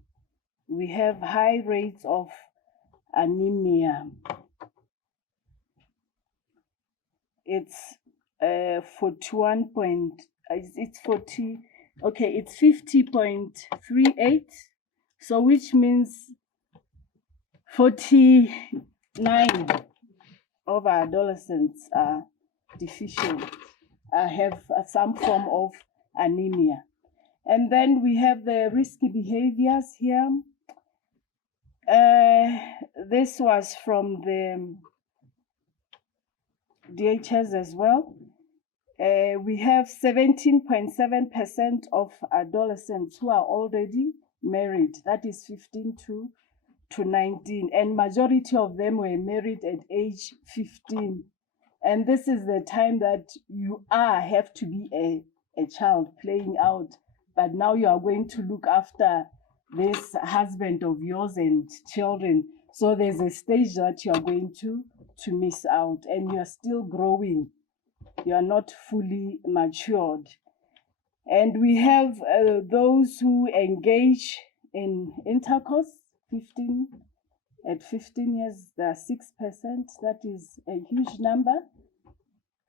We have high rates of anemia. It's 41 point, it's 40, okay, it's 50.38. So which means 49 of our adolescents are deficient, have some form of anemia. And then we have the risky behaviors here. This was from the DHS as well. We have 17.7% of adolescents who are already married. That is 15 to 19. And majority of them were married at age 15. And this is the time that you have to be a child playing out. But now you are going to look after this husband of yours and children. So there's a stage that you are going to miss out, and you are still growing. You are not fully matured. And we have those who engage in intercourse, 15 years, there are 6%. That is a huge number.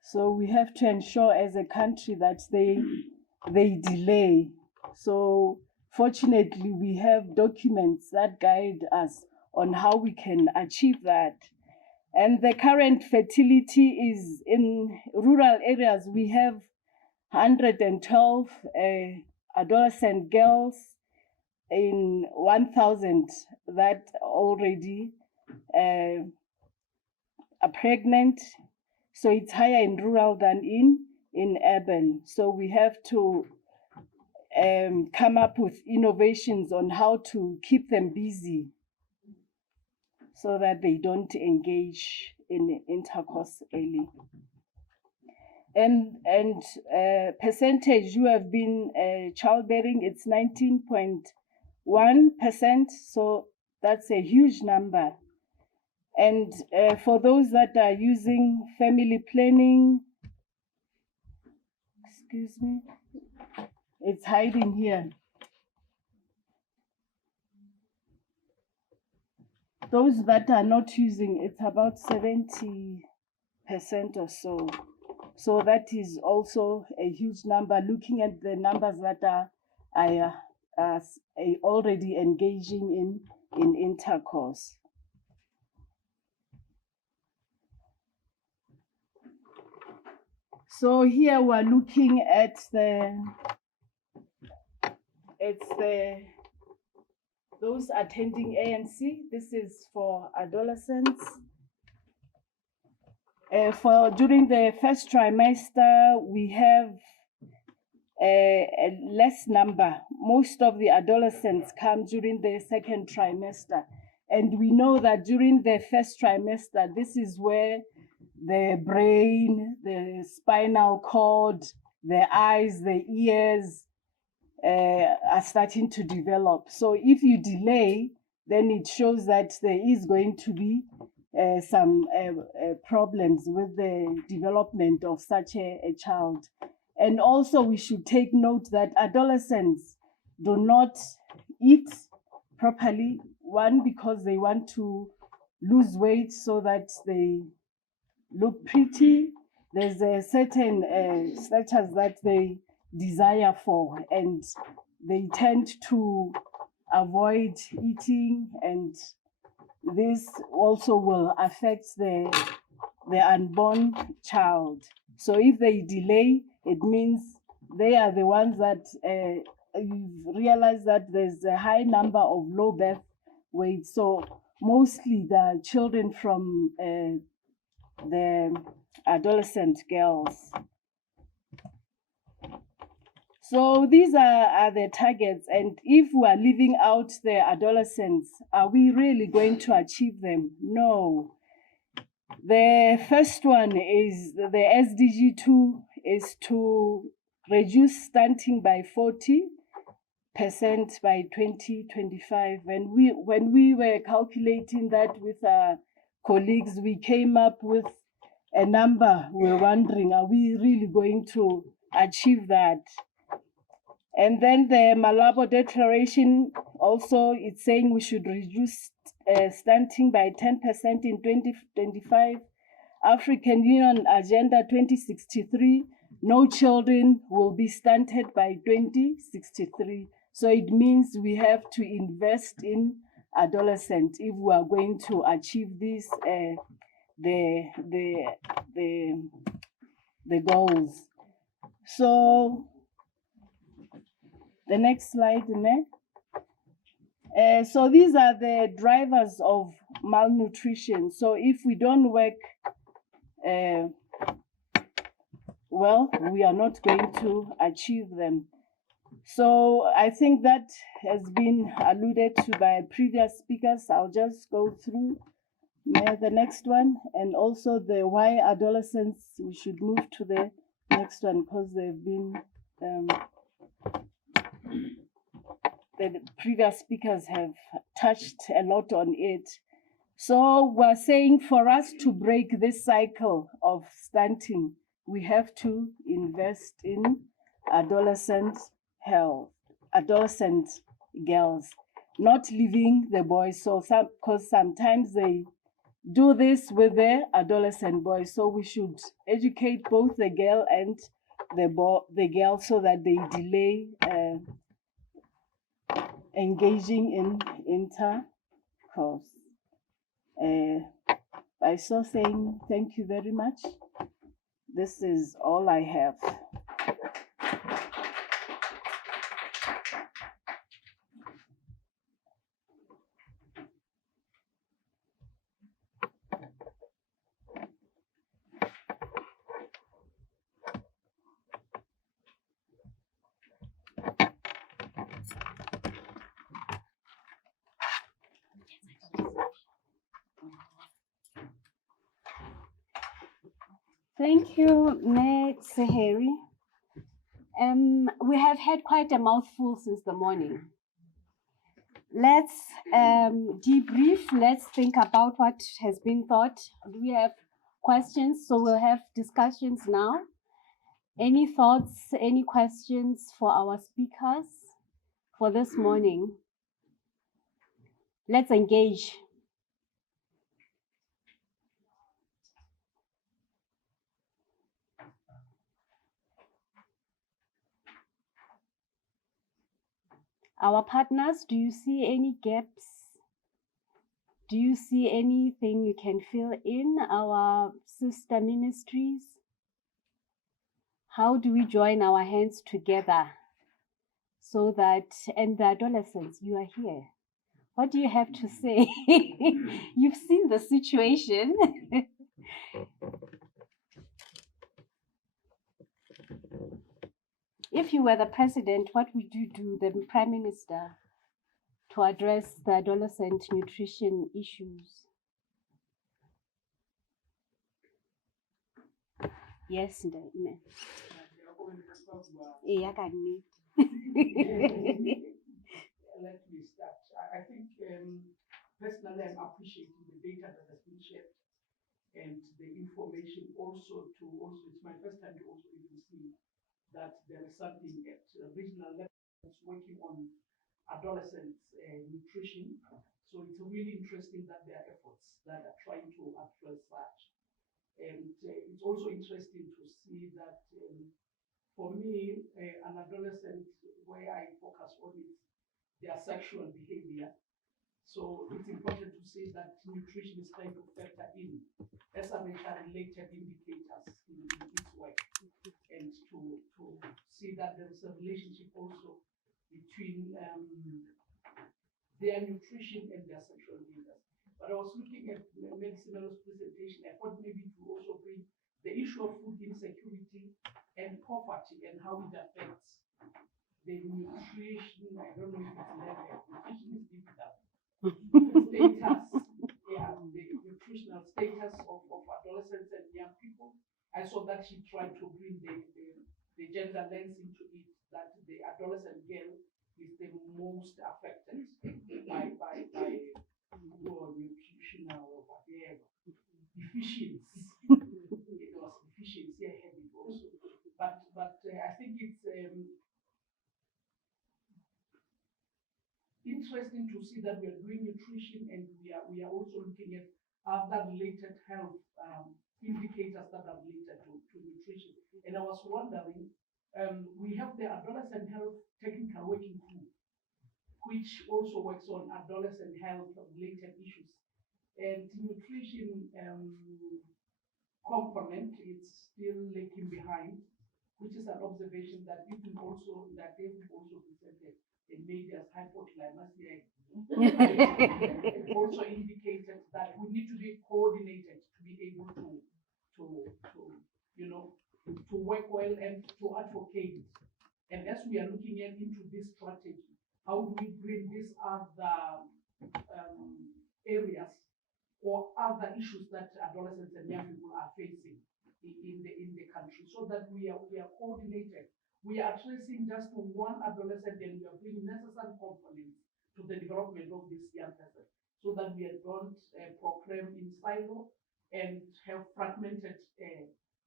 So we have to ensure as a country that they delay. So fortunately, we have documents that guide us on how we can achieve that. And the current fertility is in rural areas, we have 112 adolescent girls in 1,000 that already are pregnant. So it's higher in rural than in urban. So we have to come up with innovations on how to keep them busy so that they don't engage in intercourse early. And percentage who have been childbearing, it's 19.1%. So that's a huge number. And for those that are using family planning, excuse me, it's hiding here. Those that are not using, it's about 70% or so. So that is also a huge number, looking at the numbers that are already engaging in intercourse. So here we're looking at those attending ANC. This is for adolescents. During the first trimester, we have a less number. Most of the adolescents come during the second trimester. And we know that during the first trimester, this is where the brain, the spinal cord, the eyes, the ears are starting to develop. So if you delay, then it shows that there is going to be some problems with the development of such a child. And also we should take note that adolescents do not eat properly. One, because they want to lose weight so that they look pretty. There's a certain status that they desire for, and they tend to avoid eating, and this also will affect the unborn child. So if they delay, it means they are the ones that you realize that there's a high number of low birth weight. So mostly the children from the adolescent girls. So these are the targets, and if we are leaving out the adolescents, are we really going to achieve them? No. The first one is the SDG 2 is to reduce stunting by 40% by 2025. When we were calculating that with our colleagues, we came up with a number. We're wondering, are we really going to achieve that? And then the Malabo Declaration also, it's saying we should reduce stunting by 10% in 2025. African Union Agenda 2063, no children will be stunted by 2063. So it means we have to invest in adolescents if we are going to achieve this, the goals. So the next slide, so these are the drivers of malnutrition. So if we don't work well, we are not going to achieve them. So I think that has been alluded to by previous speakers. I'll just go through the next one, and also the why adolescents. We should move to the next one because they've been the previous speakers have touched a lot on it. So we're saying for us to break this cycle of stunting, we have to invest in adolescent health, adolescent girls, not leaving the boys. So because sometimes they do this with the adolescent boys. So we should educate both the girl and the girl so that they delay engaging in intercourse. I saw saying thank you very much. This is all I have. Thank you, Meg Seheri. We have had quite a mouthful since the morning. Let's debrief. Let's think about what has been thought. Do we have questions? So we'll have discussions now. Any thoughts, any questions for our speakers for this morning? Let's engage. Our partners, do you see any gaps? Do you see anything you can fill in our sister ministries? How do we join our hands together so that, and the adolescents, you are here. What do you have to say? You've seen the situation. If you were the president, what would you do, the prime minister, to address the adolescent nutrition issues? Yes, Ndane. Let me start. I think personally I'm appreciating the data that has been shared and the information it's my first time to also even see that there is something at regional level that's working on adolescents nutrition. So it's really interesting that there are efforts that are trying to address that. And it's also interesting to see that for me, an adolescent, where I focus on is their sexual behavior. So it's important to say that nutrition is trying to factor in SRHR-related indicators in its work, and to see that there is a relationship also between their nutrition and their sexual behaviors. But I was looking at Medicinal's presentation. I thought maybe to also bring the issue of food insecurity and poverty and how it affects the nutrition. I don't know if it's level. Nutrition is difficult. Status, the nutritional status of adolescents and young people. I saw that she tried to bring the gender lens into it, that the adolescent girl is the most affected by nutritional or whatever deficiency. It was deficiency I had it also, but I think it's interesting to see that we are doing nutrition and we are also looking at other related health indicators that are related to nutrition. And I was wondering, we have the adolescent health technical working group, which also works on adolescent health related issues. And nutrition component is still lagging behind, which is an observation that they've also presented in media as hypothyroidism. Also indicated that we need to be coordinated to be able to work well and to advocate. And as we are looking into this strategy, how do we bring these other areas or other issues that adolescents and young people are facing in the country, so that we are coordinated. We are addressing just one adolescent, and we are bringing necessary components to the development of this young person, so that we don't program in silo and have fragmented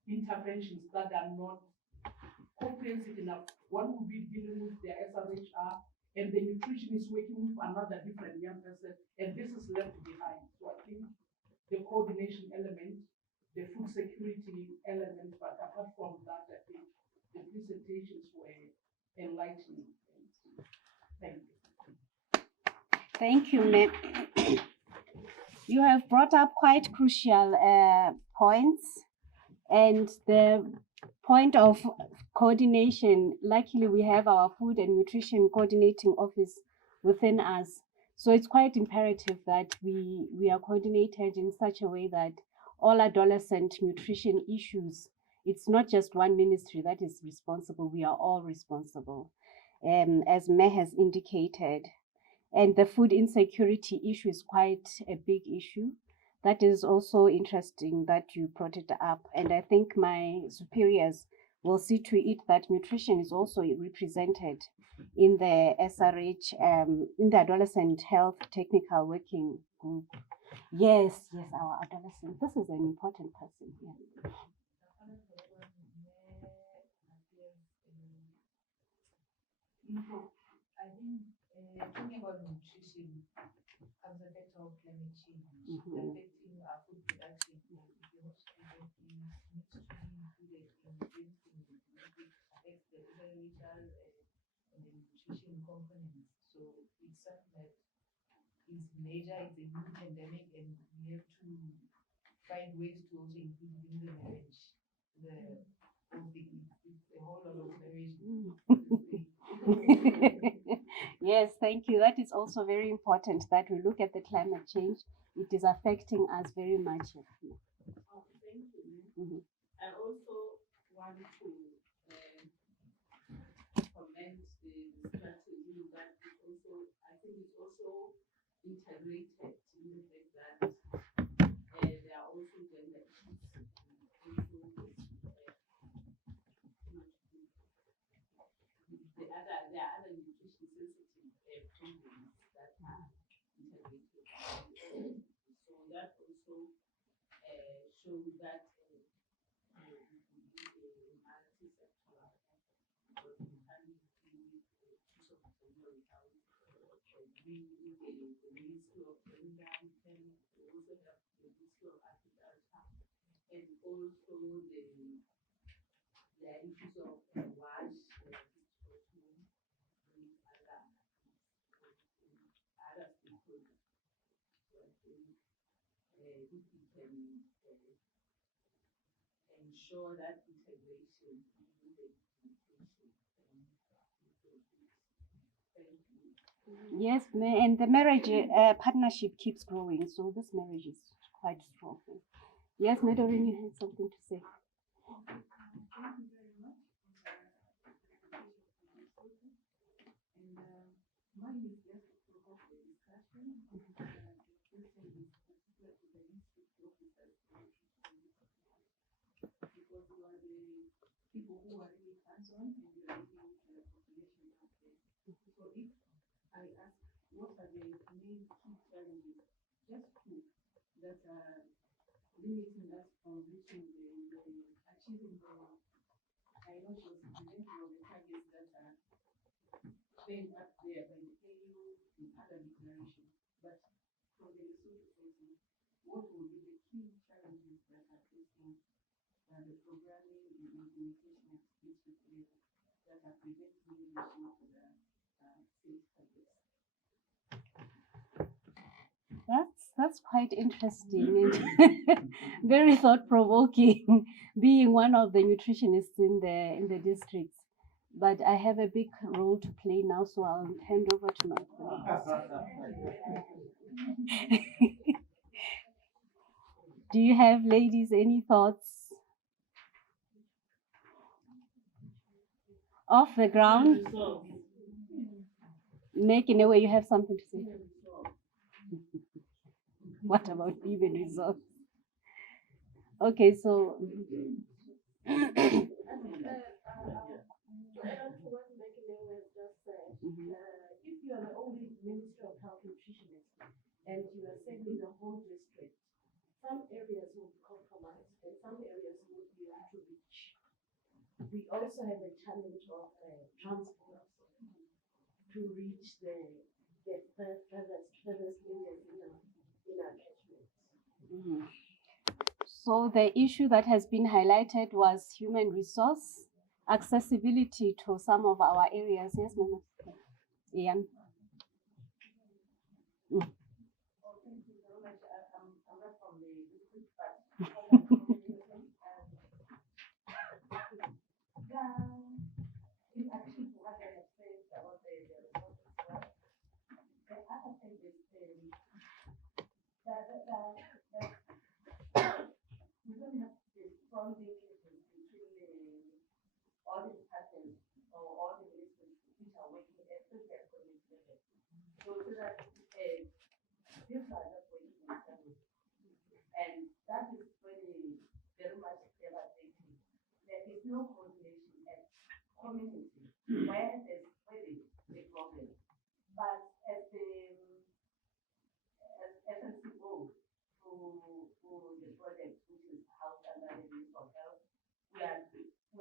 interventions that are not comprehensive enough. One will be dealing with their SRHR, and the nutritionist working with another different young person, and this is left behind. So I think the coordination element, the food security element, but apart from that, I think the presentations were enlightening. Thank you. Thank you, ma'am. You have brought up quite crucial points, and the point of coordination, luckily we have our food and nutrition coordinating office within us. So it's quite imperative that we are coordinated in such a way that all adolescent nutrition issues, it's not just one ministry that is responsible, we are all responsible, as May has indicated. And the food insecurity issue is quite a big issue. That is also interesting that you brought it up. And I think my superiors will see to it that nutrition is also represented in the SRH, in the Adolescent Health Technical Working Group. Yes, our adolescent. This is an important person here. I think talking about nutrition as a effect of climate change affecting our food production, needs to be included in everything. It affects the agricultural and the nutrition components. So it's something that is major, it's a new pandemic, and we have to find ways to also include it in the marriage. The whole lot of marriage. Yes, thank you. That is also very important that we look at the climate change. It is affecting us very much. Thank you. I also want to comment the strategy that is also, I think it's also integrated in the fact that there are also gender issues. There are other nutrition sensitive programs that are integrated. So that also shows that we could do a multi-sectoral because we can't do piece of material without being the Ministry of Gender. We can also have the Ministry of Agriculture and also the issues of wash. If we can ensure that integration in the education. Thank you. Yes, and the marriage partnership keeps growing, so this marriage is quite strong. Yes, Madeline, you had something to say. Thank you very much. And mine is just to provoke the discussion. The question is particular to the district officers, because you are the people who are really hands-on and you are dealing with the population out there. So if I ask what are the main key challenges, just two, that are limiting us from reaching achieving the, I know she was presenting on the targets that are staying up there by the AU and other declarations, but from the resource person, what will be the key challenges that are facing the programming and implementation at district level that are preventing reaching to the state targets? That's quite interesting and very thought-provoking, being one of the nutritionists in the districts. But I have a big role to play now, so I'll hand over to my colleagues. Do you have, ladies, any thoughts? Off the ground? Make in a way you have something to say. What about even results? Okay, so If you are the only Minister of Health Nutritionist and you are serving the whole district, some areas will be compromised and some areas will be able to reach. We also have a challenge challenge of transport to reach the furthest areas in our catchments. Mhm. So the issue that has been highlighted was human resource accessibility to some of our areas. Yes, Mama? Ian. Oh, thank you very much. I'm not from the district, but in addition to what I have said about the resources, the other thing is that we don't have the strong linkages between all the departments or all the ministries which are working especially at community level. So that these are not working in service. And that is very much devastating. There is no coordination at community where there's really a problem. But as FNCO through the project which is housed under the Ministry of Health, we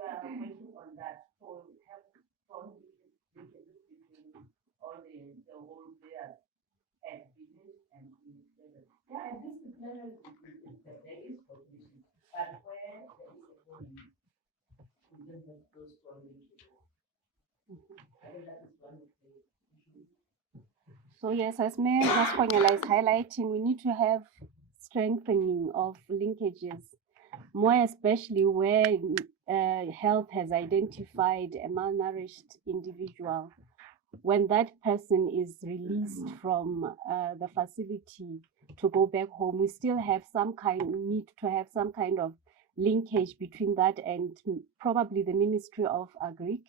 are working on that to have strong linkages between all the whole players at village and community level. Yeah, at district level there is coordination, but where there is a problem, we don't have those strong linkages. I think that is one of the issues. So yes, as Mayor Maskwanyala is highlighting, we need to have strengthening of linkages, more especially where health has identified a malnourished individual. When that person is released from the facility to go back home, we still have need to have some kind of linkage between that and probably the Ministry of Agric,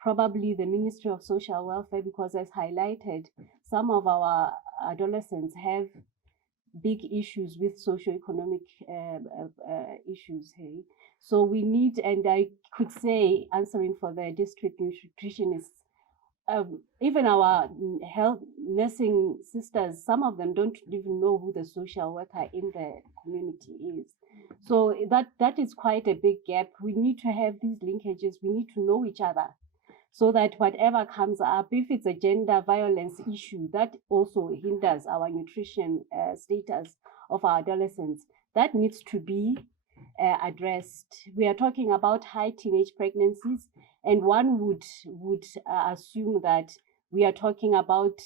probably the Ministry of Social Welfare, because as highlighted, some of our adolescents have big issues with socioeconomic issues. Hey, so we need, and I could say, answering for the district nutritionists, even our health nursing sisters, some of them don't even know who the social worker in the community is. So that is quite a big gap. We need to have these linkages. We need to know each other, so that whatever comes up, if it's a gender violence issue, that also hinders our nutrition status of our adolescents. That needs to be addressed. We are talking about high teenage pregnancies, and one would assume that we are talking about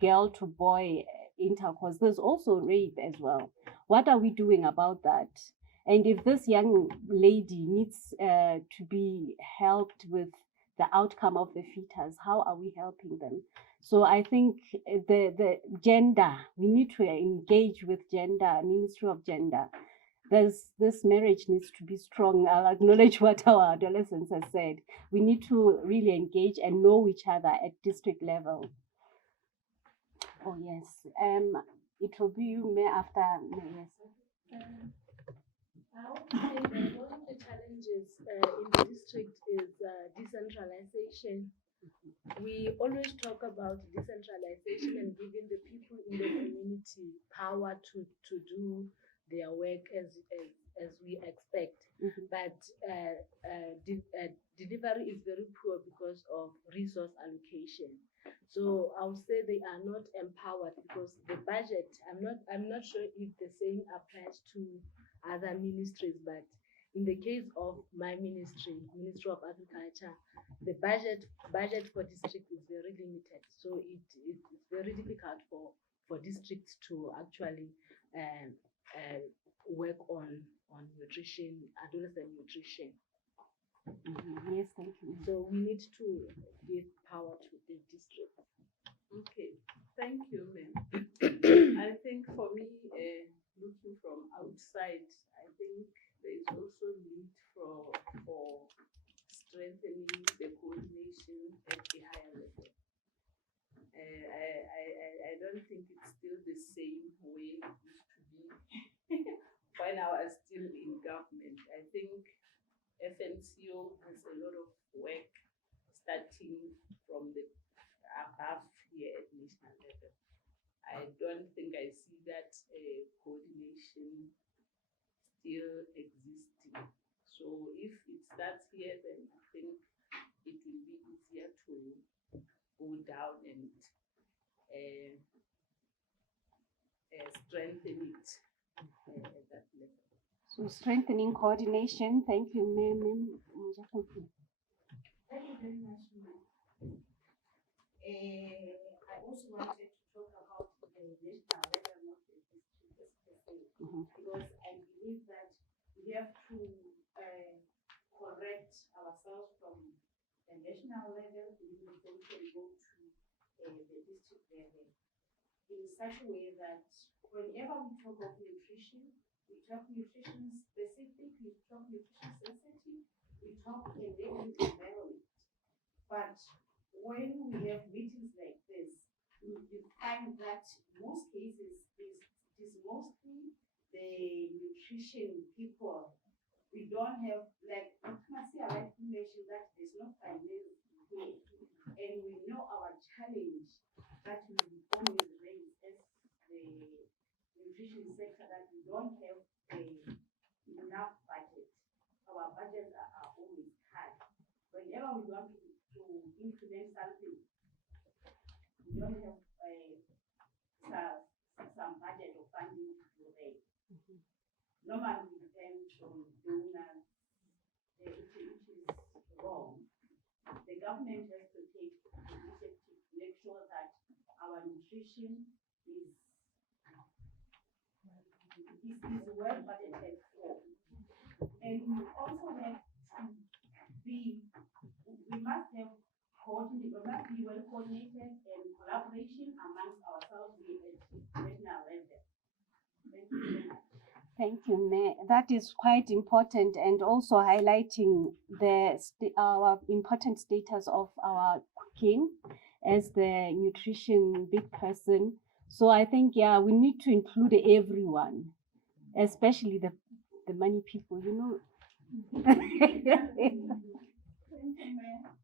girl to boy intercourse. There's also rape as well. What are we doing about that? And if this young lady needs to be helped with the outcome of the fetus, how are we helping them? So I think the gender, we need to engage with gender, Ministry of Gender. This marriage needs to be strong. I'll acknowledge what our adolescents have said. We need to really engage and know each other at district level. Oh yes, it will be you, May, after May. Yes. I would say that one of the challenges in the district is decentralization. We always talk about decentralization and giving the people in the community power to do their work as we expect. But delivery is very poor because of resource allocation. So I would say they are not empowered because the budget, I'm not sure if the same applies to other ministries, but in the case of my ministry, Ministry of Agriculture, the budget for district is very limited. So it's very difficult for districts to actually work on nutrition, adolescent nutrition. Yes, thank you. So we need to give power to the district. Okay, thank you, ma'am. I think for me, looking from outside, I think there is also need for strengthening the coordination at a higher level. I don't think it's still the same way it used to be when I was still in government. I think FNCO has a lot of work starting from the above here at national level. I don't think I see that coordination still existing. So if it starts here, then I think it will be easier to go down and strengthen it at that level. So strengthening coordination. Thank you, Ma'am. Thank you very much, ma'am. I also wanted to talk about the national level, not the district per se, because I believe that we have to correct ourselves from the national level before we can go to the district level in such a way that whenever we talk of nutrition, we talk nutrition specific, we talk nutrition sensitive, we talk enabling environment. But when we have meetings like this, you find that most cases it is mostly the nutrition people. We don't have, like Marcia rightly mentioned, that there's no finance here. And we know our challenge that we always raise as the nutrition sector, that we don't have enough budget. Our budgets are always high. Whenever we want to implement something, we don't have some budget or funding to do that. Normally we depend on donors, which is wrong. The government has to take initiative to make sure that our nutrition is well budgeted for. And we also have to be, we must have we must be well coordinated and collaboration amongst ourselves at national level. Thank you so much. Thank you, Mayor. That is quite important, and also highlighting our important status of our cooking as the nutrition big person. So I think, yeah, we need to include everyone, especially the money people, you know.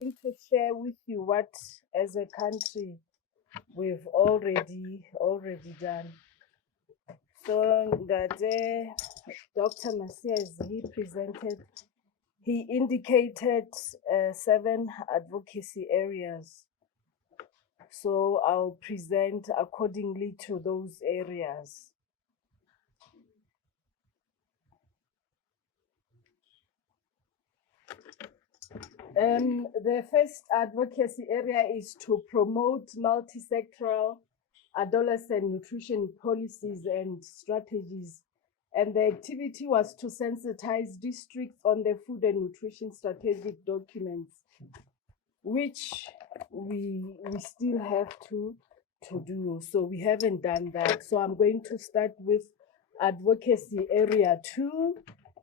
To share with you what, as a country, we've already done. So that Dr. Masias, he presented, he indicated 7 advocacy areas. So I'll present accordingly to those areas. The first advocacy area is to promote multi-sectoral adolescent nutrition policies and strategies. And the activity was to sensitize districts on the food and nutrition strategic documents, which we still have to do. So we haven't done that. So I'm going to start with advocacy area 2,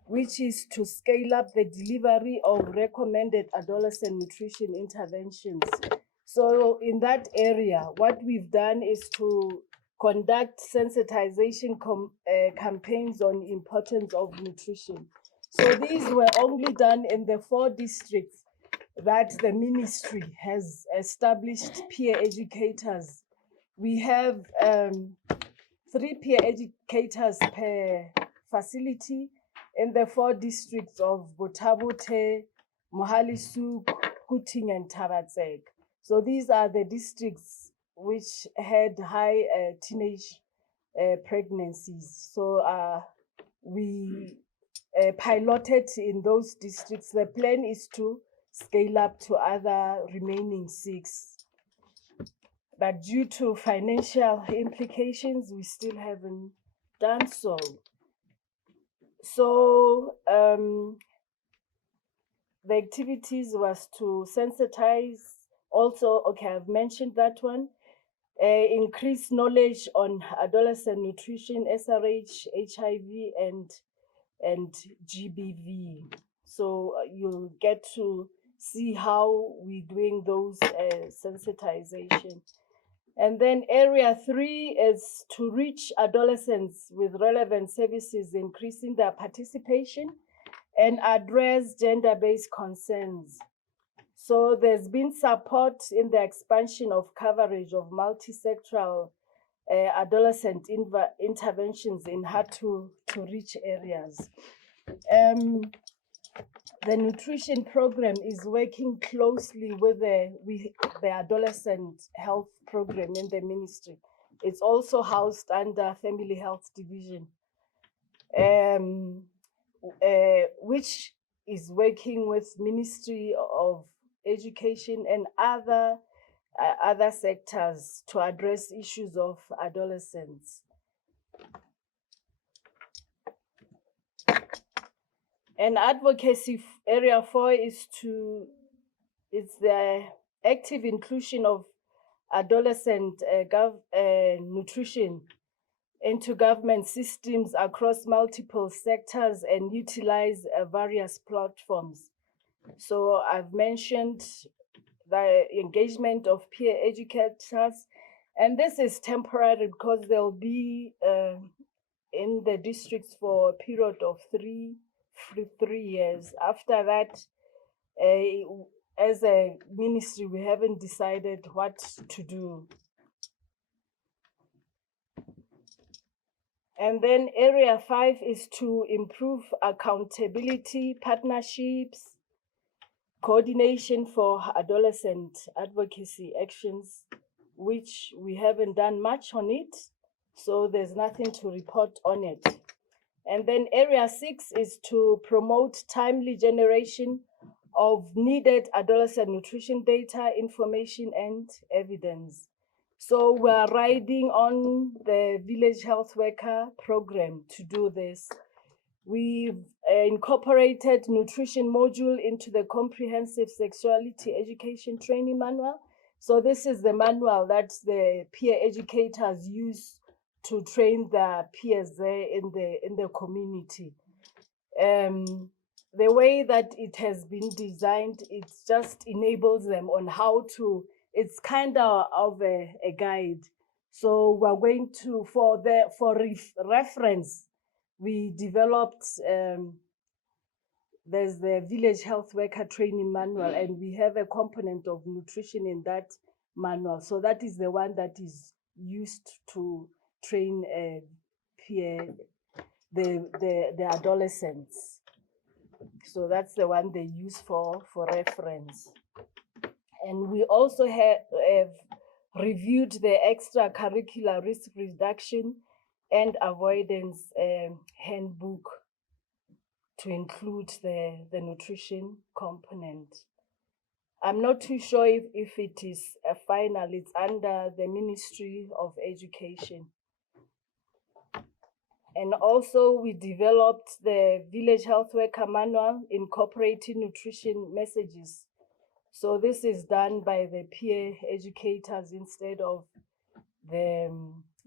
which is to scale up the delivery of recommended adolescent nutrition interventions. So in that area, what we've done is to conduct sensitization campaigns on the importance of nutrition. So these were only done in the 4 districts that the ministry has established peer educators. We have 3 peer educators per facility in the 4 districts of Botabute, Mohalisuk, Kuting, and Tabatseg. So these are the districts which had high teenage pregnancies. So we piloted in those districts. The plan is to scale up to other remaining 6. But due to financial implications, we still haven't done so. So the activities was to sensitize also, okay, I've mentioned that one, increase knowledge on adolescent nutrition, SRH, HIV, and GBV. So you'll get to see how we're doing those sensitization. And then area 3 is to reach adolescents with relevant services, increasing their participation and address gender-based concerns. So there's been support in the expansion of coverage of multi-sectoral adolescent interventions in hard to reach areas. the nutrition program is working closely with the adolescent health program in the ministry. It's also housed under Family Health Division, which is working with Ministry of Education and other sectors to address issues of adolescents. And advocacy area 4 is the active inclusion of adolescent nutrition into government systems across multiple sectors and utilize various platforms. So I've mentioned the engagement of peer educators, and this is temporary because they'll be in the districts for a period of three years. After that, as a ministry, we haven't decided what to do. And then area 5 is to improve accountability, partnerships, coordination for adolescent advocacy actions, which we haven't done much on it, so there's nothing to report on it. And then area 6 is to promote timely generation of needed adolescent nutrition data, information, and evidence. So we're riding on the village health worker program to do this. We've incorporated nutrition module into the comprehensive sexuality education training manual. So this is the manual that the peer educators use to train their peers there in the community. The way that it has been designed, it just enables them on how to, it's kind of a guide. So we're going to, for reference, we developed, there's the village health worker training manual, and we have a component of nutrition in that manual. So that is the one that is used to train the adolescents. So that's the one they use for reference. And we also have reviewed the extracurricular risk reduction and avoidance handbook to include the nutrition component. I'm not too sure if it is a final, it's under the Ministry of Education. And also we developed the village health worker manual incorporating nutrition messages. So this is done by the peer educators instead of the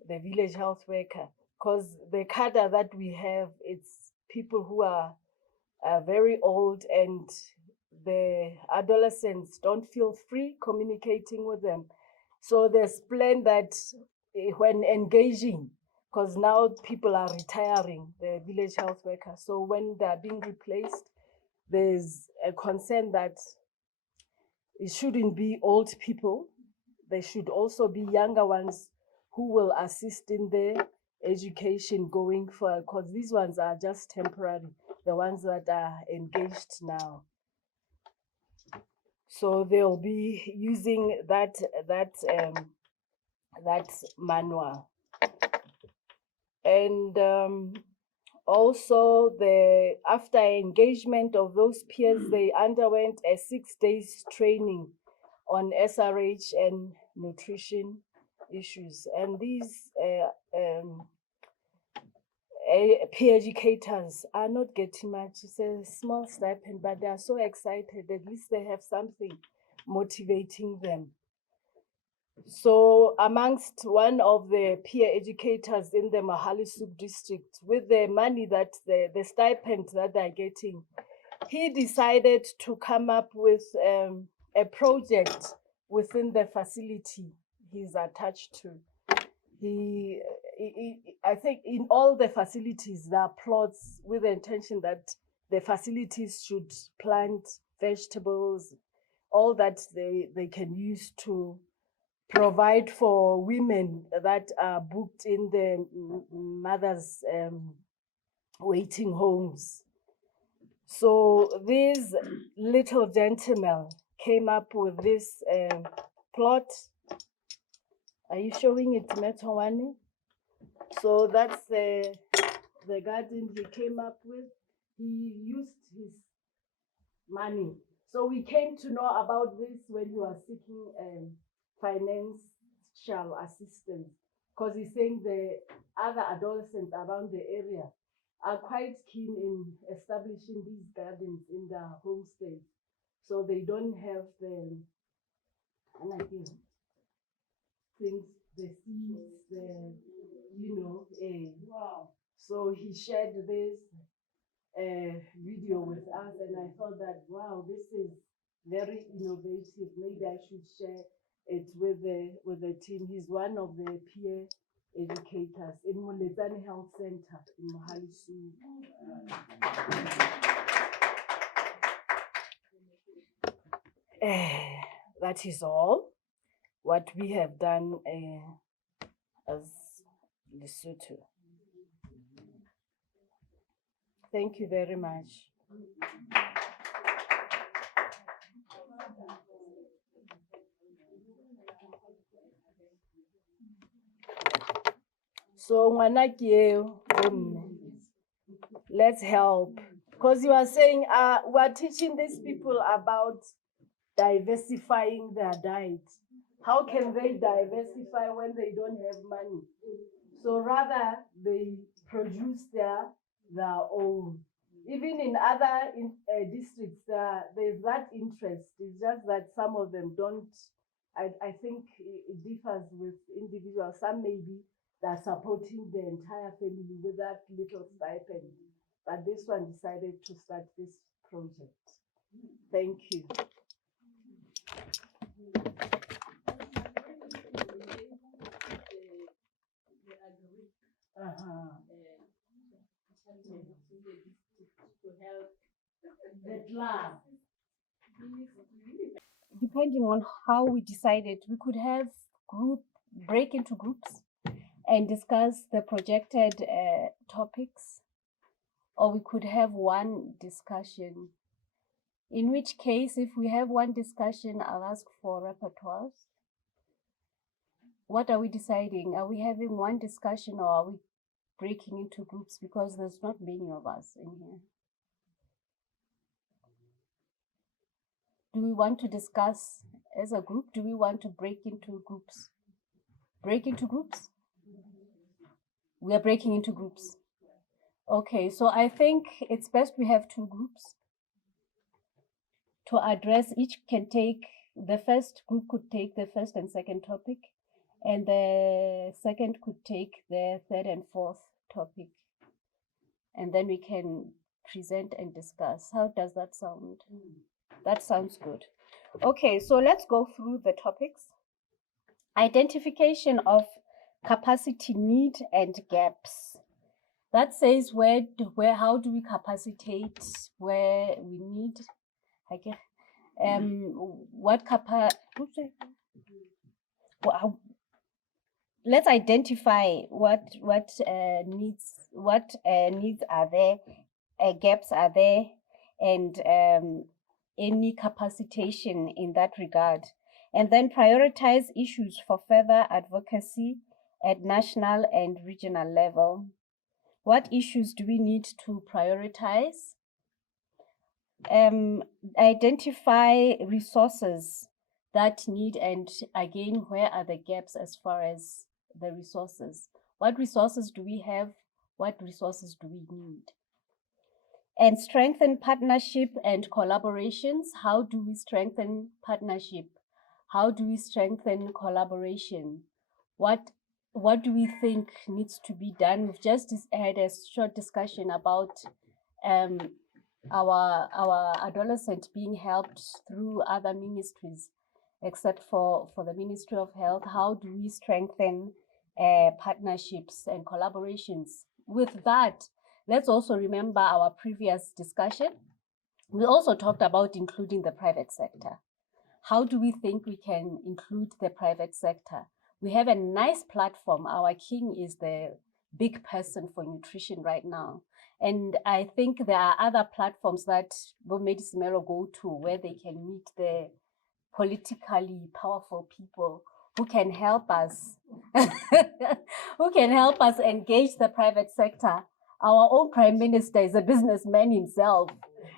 village health worker, because the cadre that we have, it's people who are very old, and the adolescents don't feel free communicating with them. So there's plan that when engaging, because now people are retiring, the village health workers. So when they're being replaced, there's a concern that it shouldn't be old people. There should also be younger ones who will assist in the education going forward, because these ones are just temporary, the ones that are engaged now. So they'll be using that manual. And also after engagement of those peers, they underwent a 6 days training on SRH and nutrition issues. And these peer educators are not getting much. It's a small stipend, but they are so excited. At least they have something motivating them. So amongst one of the peer educators in the Mahali sub-district, with the money that the stipend that they're getting, he decided to come up with a project within the facility he's attached to. I think in all the facilities, there are plots with the intention that the facilities should plant vegetables, all that they can use to provide for women that are booked in the mothers' waiting homes. So this little gentleman came up with this plot. Are you showing it, Metawani? So that's the garden he came up with. He used his money. So we came to know about this when he was seeking financial assistance, because he's saying the other adolescents around the area are quite keen in establishing these gardens in their homestead. So they don't have the things, the seeds, wow. So he shared this video with us, and I thought that, wow, this is very innovative. Maybe I should share it with the team. He's one of the peer educators in Mulezani Health Center in Mohalisu. That is all what we have done as Lesotho. Thank you very much. So let's help. Because you are saying we're teaching these people about diversifying their diet. How can they diversify when they don't have money? So rather they produce their own. Even in other districts, there's that interest. It's just that some of them don't. I think it differs with individuals. Some maybe they're supporting the entire family with that little stipend. But this one decided to start this project. Thank you. Depending on how we decided, we could have break into groups and discuss the projected topics, or we could have one discussion. In which case, if we have one discussion, I'll ask for repertoires. What are we deciding? Are we having one discussion, or are we breaking into groups, because there's not many of us in here? Do we want to discuss as a group? Do we want to break into groups? Break into groups? We are breaking into groups. Okay, so I think it's best we have two groups to address. Each can take, the first group could take the first and second topic, and the second could take the third and fourth topic. And then we can present and discuss. How does that sound? That sounds good. Okay, so let's go through the topics. Identification of capacity need and gaps. That says how do we capacitate where we need? Let's identify what needs are there, gaps are there, and any capacitation in that regard, and then prioritize issues for further advocacy at national and regional level. What issues do we need to prioritize? Identify resources that need, and again, where are the gaps as far as the resources? What resources do we have? What resources do we need? And strengthen partnership and collaborations. How do we strengthen partnership? How do we strengthen collaboration? What do we think needs to be done? We've just had a short discussion about our adolescent being helped through other ministries, except for the Ministry of Health. How do we strengthen partnerships and collaborations? With that, let's also remember our previous discussion. We also talked about including the private sector. How do we think we can include the private sector? We have a nice platform. Our king is the big person for nutrition right now. And I think there are other platforms that Bomedisimelo go to where they can meet the politically powerful people who can help us, engage the private sector. Our own prime minister is a businessman himself.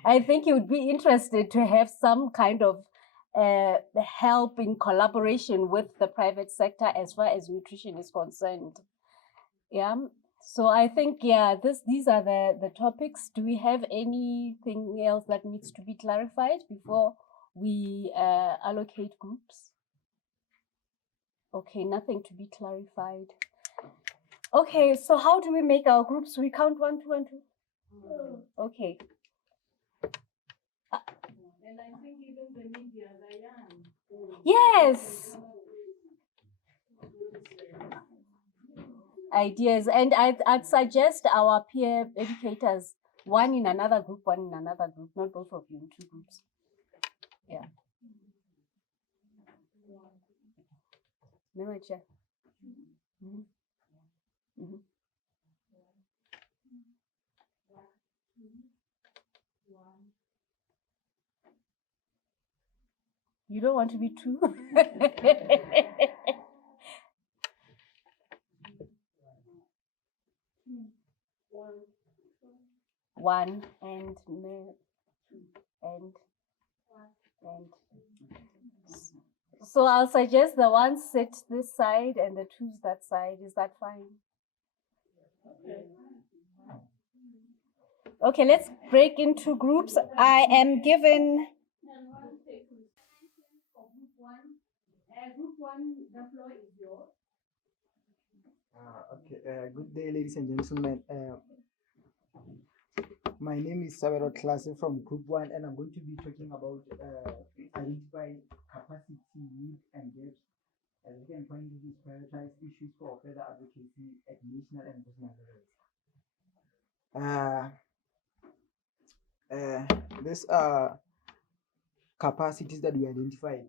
I think he would be interested to have some kind of help in collaboration with the private sector as far as nutrition is concerned. Yeah. So I think, these are the topics. Do we have anything else that needs to be clarified before we allocate groups? Okay, nothing to be clarified. Okay, so how do we make our groups? We count 1, 2, and 2. Okay. And I think even the media, they young. Yes. Ideas, and I'd suggest our peer educators, one in another group, one in another group, not both of you in 2 groups. Yeah. Memory check. You don't want to be 2? One and so I'll suggest the 1 sit this side and the 2s that side. Is that fine? Okay, let's break into groups. I am given. Group 1, the floor is yours. Okay. Good day, ladies and gentlemen. My name is Sabero Klase from Group 1, and I'm going to be talking about identifying capacity, needs, and gaps. As we can find, these prioritize issues for further advocacy at national and national levels. These are capacities that we identified.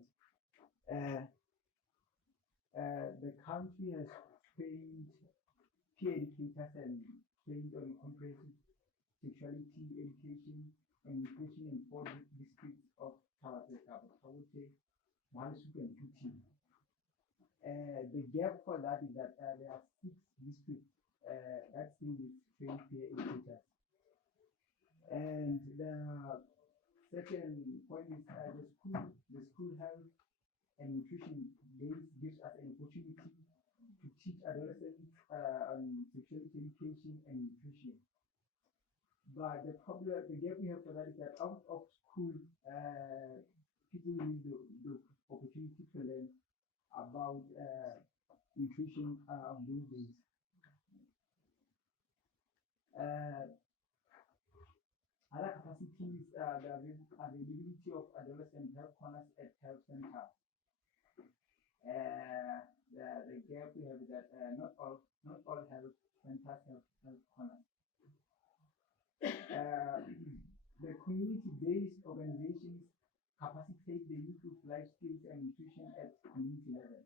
The country has trained peer educators and trained on comprehensive sexuality education and nutrition in 4 districts of Tabata, Malisuku, and Tuti. The gap for that is that there are 6 districts that still need trained peer educators. And the second point is the school health and nutrition gives us an opportunity to teach adolescents on sexuality education and nutrition. But the gap we have for that is that out of school, people need the opportunity to learn about nutrition on those days. Other capacities, the availability of adolescent health corners at health center. The gap we have is that not all health centers have health corners. The community-based organizations capacitate the use of life skills and nutrition at community level.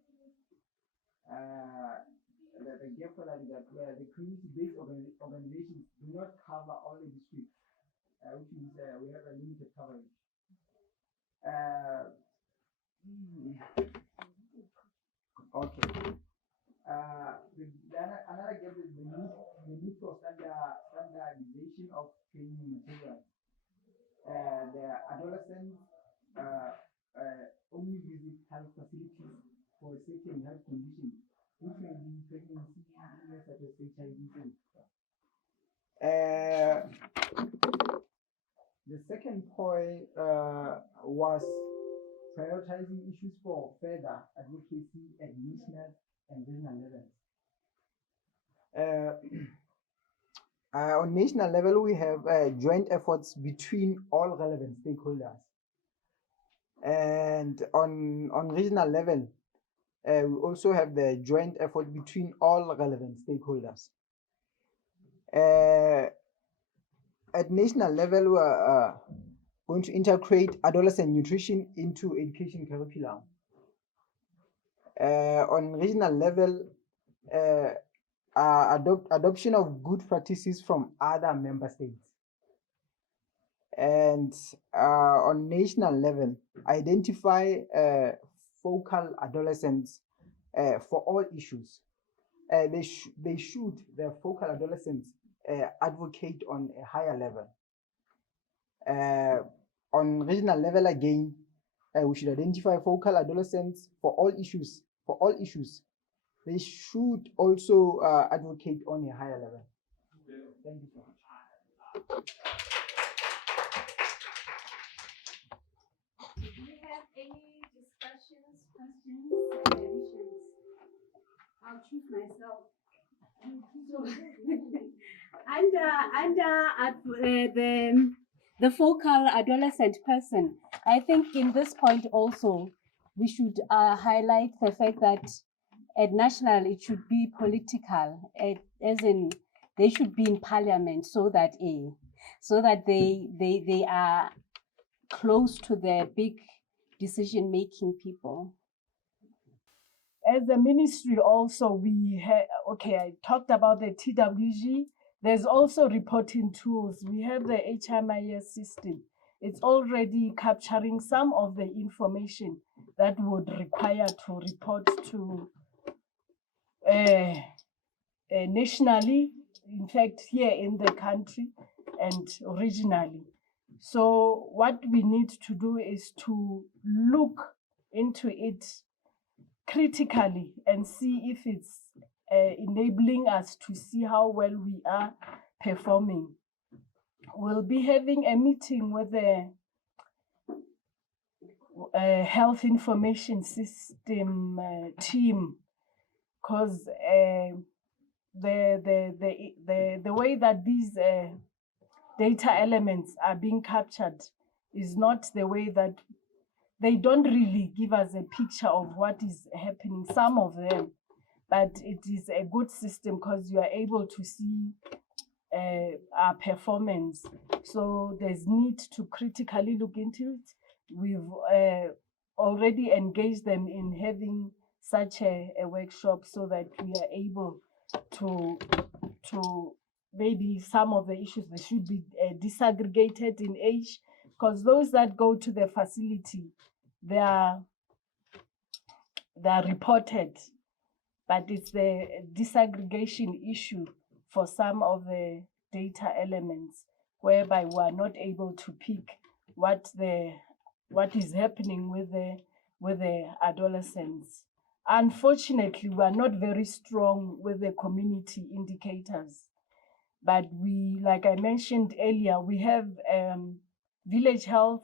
The gap for that is that the community-based organizations do not cover all the districts, which means we have a limited coverage. Okay. Another gap is the need for standardization of training materials. The adolescents only visit health facilities for certain health conditions, which may be pregnancy, such as HIV. The second point was prioritizing issues for further advocacy at national and regional levels. On national level, we have joint efforts between all relevant stakeholders. And on regional level, we also have the joint effort between all relevant stakeholders. At national level, we are going to integrate adolescent nutrition into education curriculum. On regional level, adoption of good practices from other member states. And on national level, identify focal adolescents for all issues. The focal adolescents advocate on a higher level. On regional level again, we should identify focal adolescents for all issues. They should also advocate on a higher level. Thank you so much. Do we have any discussions, questions, additions? I'll choose myself. Under the focal adolescent person, I think in this point also we should highlight the fact that at national it should be political, as in they should be in parliament so that they are close to the big decision-making people. As a ministry also, we have, I talked about the TWG. There's also reporting tools. We have the HMIS system. It's already capturing some of the information that would require to report to nationally, in fact, here in the country and regionally. So what we need to do is to look into it critically and see if it's enabling us to see how well we are performing. We'll be having a meeting with the health information system team, because the way that these data elements are being captured is not the way that they don't really give us a picture of what is happening, some of them, but it is a good system because you are able to see our performance. So there's need to critically look into it. We've already engaged them in having such a workshop so that we are able to maybe some of the issues that should be disaggregated in age, because those that go to the facility, they are reported, but it's the disaggregation issue for some of the data elements whereby we are not able to pick what is happening with the adolescents. Unfortunately, we are not very strong with the community indicators, but we, like I mentioned earlier, we have village health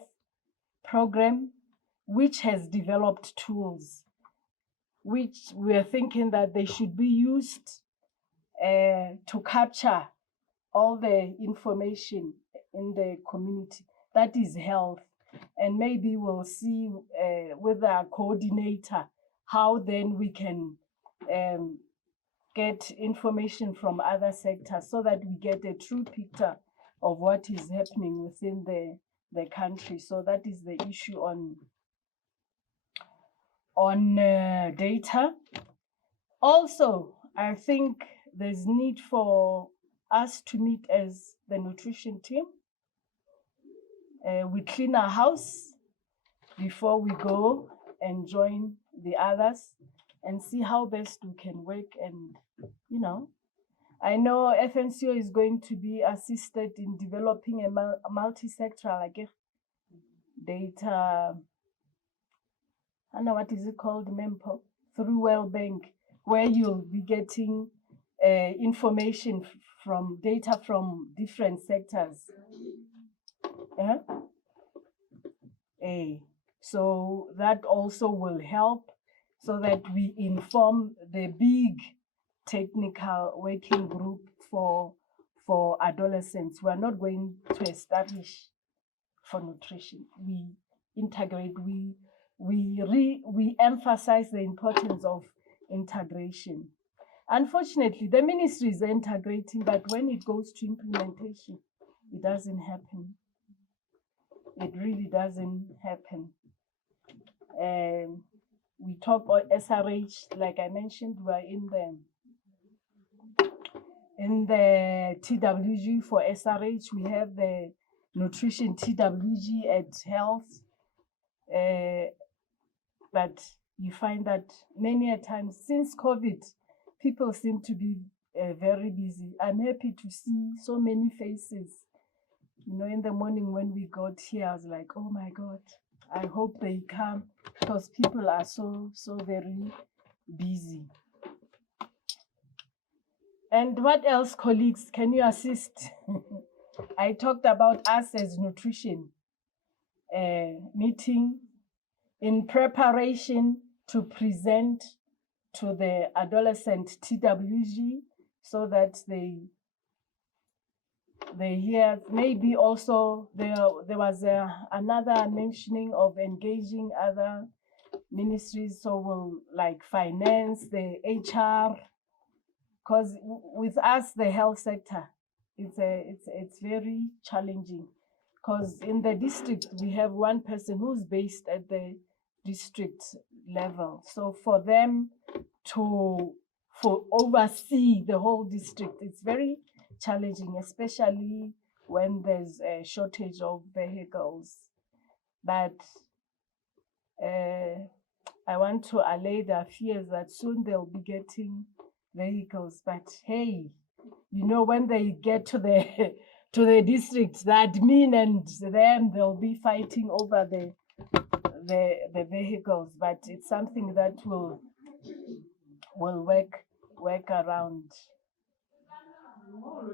program which has developed tools which we are thinking that they should be used to capture all the information in the community that is health. And maybe we'll see with our coordinator how then we can get information from other sectors so that we get a true picture of what is happening within the country. So that is the issue on data. Also, I think there's need for us to meet as the nutrition team. We clean our house before we go and join the others and see how best we can work. And, I know FNCO is going to be assisted in developing a multi-sectoral data, I don't know what is it called, MEMPO, through World Bank, where you'll be getting information from data from different sectors. So that also will help so that we inform the big technical working group for adolescents. We are not going to establish for nutrition. We integrate, we emphasize the importance of integration. Unfortunately, the ministry is integrating, but when it goes to implementation, it doesn't happen. It really doesn't happen. We talk about SRH, like I mentioned, we are in In the TWG for SRH, we have the nutrition TWG at health. But you find that many a times since COVID, people seem to be very busy. I'm happy to see so many faces. You know, in the morning when we got here, I was like, oh my God, I hope they come because people are so very busy. And what else, colleagues, can you assist? I talked about us as nutrition meeting in preparation to present to the adolescent TWG so that they hear. Maybe also there was another mentioning of engaging other ministries, so we'll like finance, the HR, because with us the health sector, it's very challenging because in the district we have one person who's based at the district level, so for them to oversee the whole district, it's very challenging, especially when there's a shortage of vehicles. But I want to allay their fears that soon they'll be getting vehicles. But hey, you know, when they get to the to the district, the admin and them, they'll be fighting over the vehicles. But it's something that will work around.